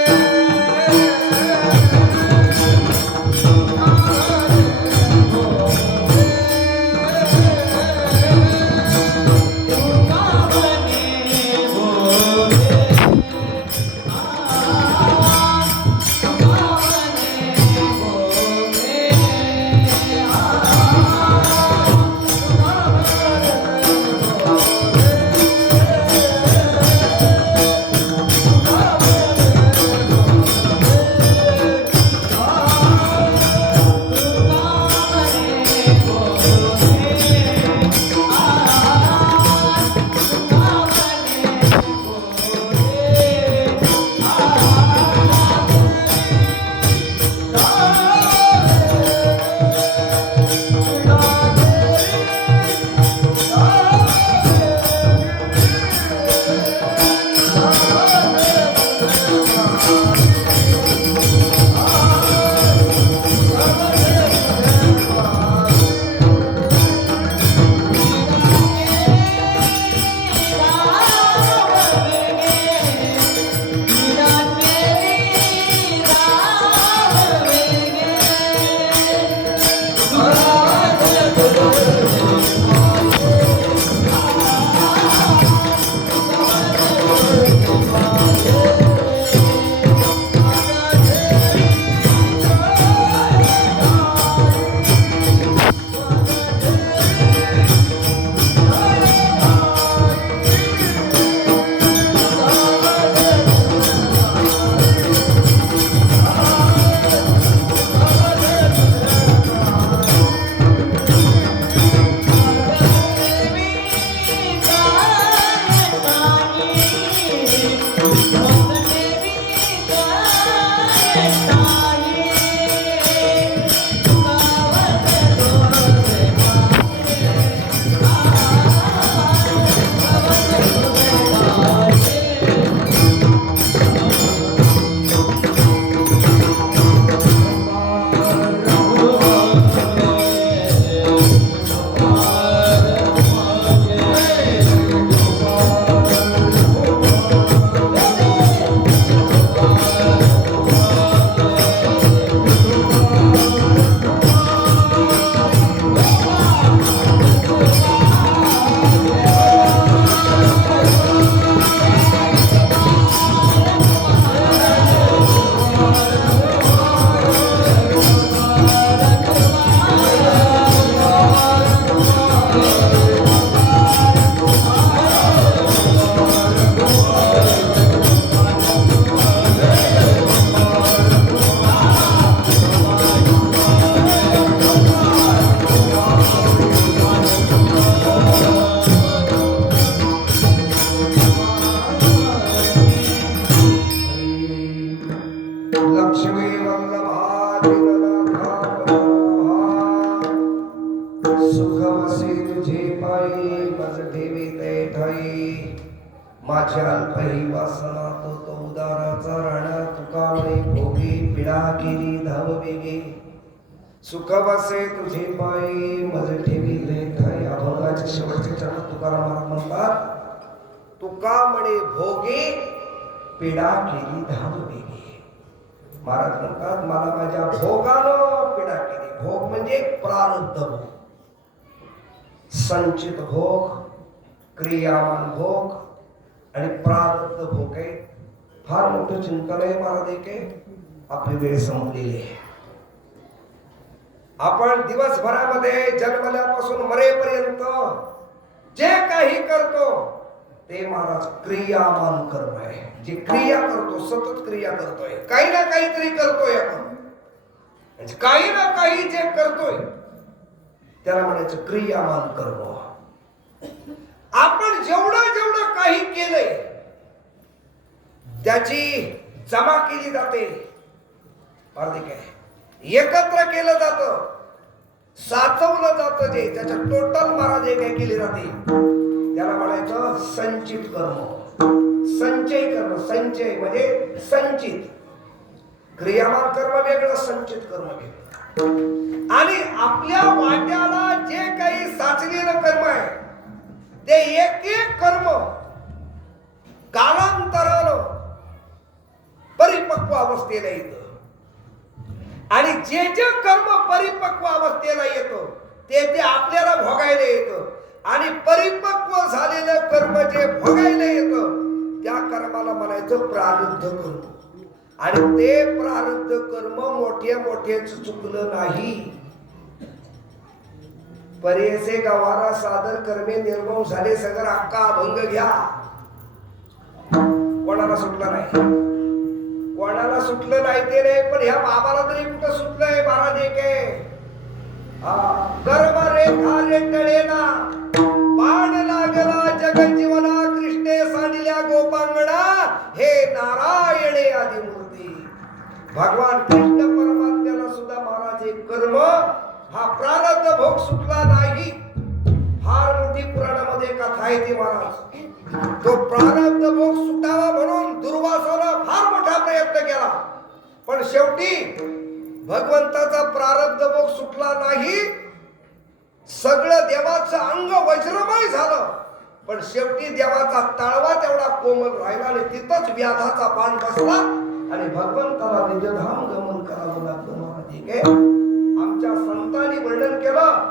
सुख वसे तुझे पायी मज ठेवी ते ठाई माझ्या अल्पही वासना तो उदाराचा राणा तुका म्हणे भोगी पिढा केली धाव वेगे सुख वसे तुझे पायी मज ठेवी ते ठाई. अभंगाचे शेवटचे चरण तुकाराम महाराज म्हणतात तुका म्हणे भोगे पिढा केली धाव वेगे. महाराज म्हणतात मला माझ्या भोगानं पिढा केली. भोग म्हणजे प्रारब्ध भोग, संचित भोग, क्रियामान भोग आणि प्रारब्ध भोग आहे. फार मोठं चिंतन आहे महाराज. एक आपली वेळ संपलेली आहे. आपण दिवसभरामध्ये जन्मल्यापासून मरेपर्यंत जे काही करतो ते महाराज क्रियामान कर्म आहे. जे क्रिया करतो सतत क्रिया करतोय, काही ना काहीतरी करतोय आपण. काही ना काही जे करतोय त्याला म्हणायचं क्रियामान कर्म. आपण जेवढं जेवढं काही केलंय त्याची जमा केली जाते. एकत्र केलं जातं, साचवलं जातं. जे त्याच्या टोटल महाराज जे काही केले जाते त्याला म्हणायचं संचित कर्म. संचय कर्म, संचय म्हणजे संचित. क्रियामान कर्म वेगळं, संचित कर्म वेगळं. आणि आपल्या वाट्याला जे काही साचलेलं कर्म आहे ते एक एक कर्म कालांतरानं परिपक्व अवस्थेला येतं. आणि जे जे कर्म परिपक्व अवस्थेला येतं ते आपल्याला भोगायला येतं. आणि परिपक्व झालेलं कर्म जे भोगायला येतं त्या कर्माला म्हणायचं प्रारब्ध कर्म. आणि ते प्रारब्ध कर्म मोठे मोठेच चुकलं नाही. परेसे गवारा सादर कर्मे निर्मम झाले सगर अक्का अभंग घ्या. कोणाला सुटलं नाही, कोणाला सुटलं नाही ते नाही. पण ह्या बाबाला तरी कुठं सुटलंय महाराज. एक गर्भ रेखा रेटळेना बाण लागला जगजीवना कृष्णे सांडिल्या गोपांगणा हे नारायणे आदिमूर्ती. भगवान कृष्ण परमात्म्याला सुद्धा महाराज एक कर्म हा प्रारब्ध भोग सुटला नाही. फार मोठी पुराणामध्ये कथा आहे ती महाराज. तो प्रारब्ध भोग सुटावा म्हणून दुर्वासानं फार मोठा प्रयत्न केला. पण शेवटी भगवंताचा प्रारब्ध भोग सुटला नाही. सगळं देवाचं अंग वज्रमय झालं. पण शेवटी देवाचा तळवा तेवढा कोमल राहिला आणि तिथंच व्याधाचा बाण बसला आणि भगवंताला निजधाम गमन करावं लागलं महाराज. ठीक आहे. आमच्या संतांनी वर्णन केलं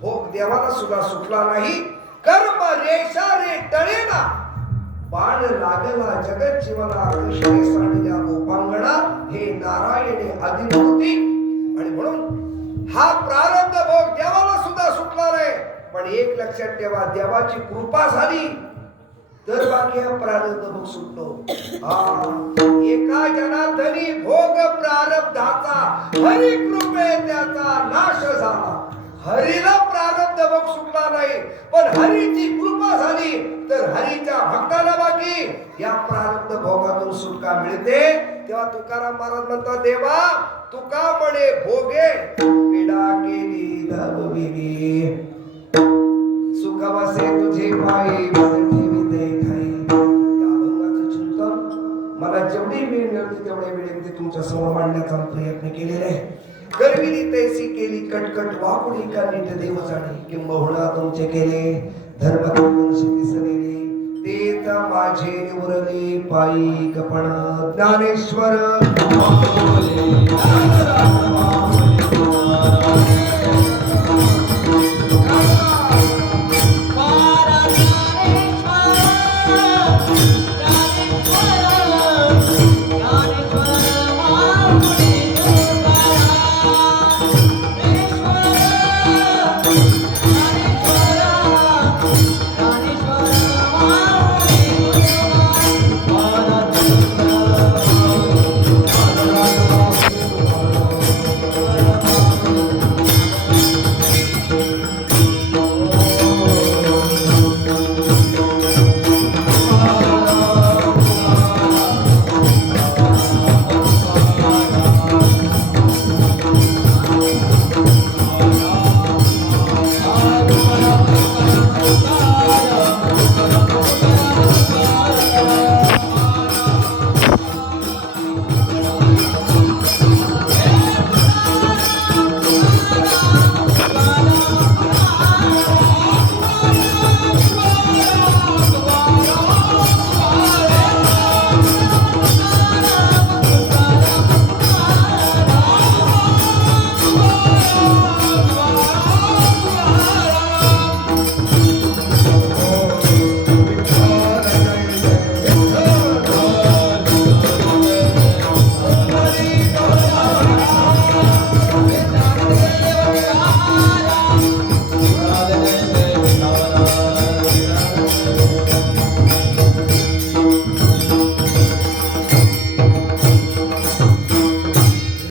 भोग देवाला सुद्धा सुटला नाही. कर्म रेषा रे टळेना बाण लागला जगत जीवना कृष्णे सांडिल्या गोपांगणा हे नारायणे आदिमूर्ती. आणि म्हणून हा प्रारब्ध भोग देवाला सुद्धा सुटला नाही. पण एक लक्षात ठेवा, देवाची कृपा झाली तर बाकी हा प्रारब्ध भोग सुटतो. एका जनार्दनी भोग प्रारब्धाचा हरी कृपे त्याचा नाश झाला. हरीला प्रारब्ध भोग सुटला नाही. पण हरीची कृपा झाली तर हरीच्या भक्ताला बाकी या प्रारब्ध भोगातून सुटका मिळते. तेव्हा तुकाराम महाराज म्हणतात देवा तुका म्हणे भोगे पिढा केली धावविली. सुख वसे तुझे पायी मज ठेवी ते ठाई. या अभंगाचं चिंतन मला जेवढी वेळ मिळते तेवढ्या वेळेमध्ये तुमच्या समोर मांडण्याचा प्रयत्न केलेला आहे. करविली तैसी केली कटकट वाकुडी का नीट देव जाणे. किंबहुना तुमचे केले धर्म दिसलेले तेच माझे निवरले पायी कपण ज्ञानेश्वर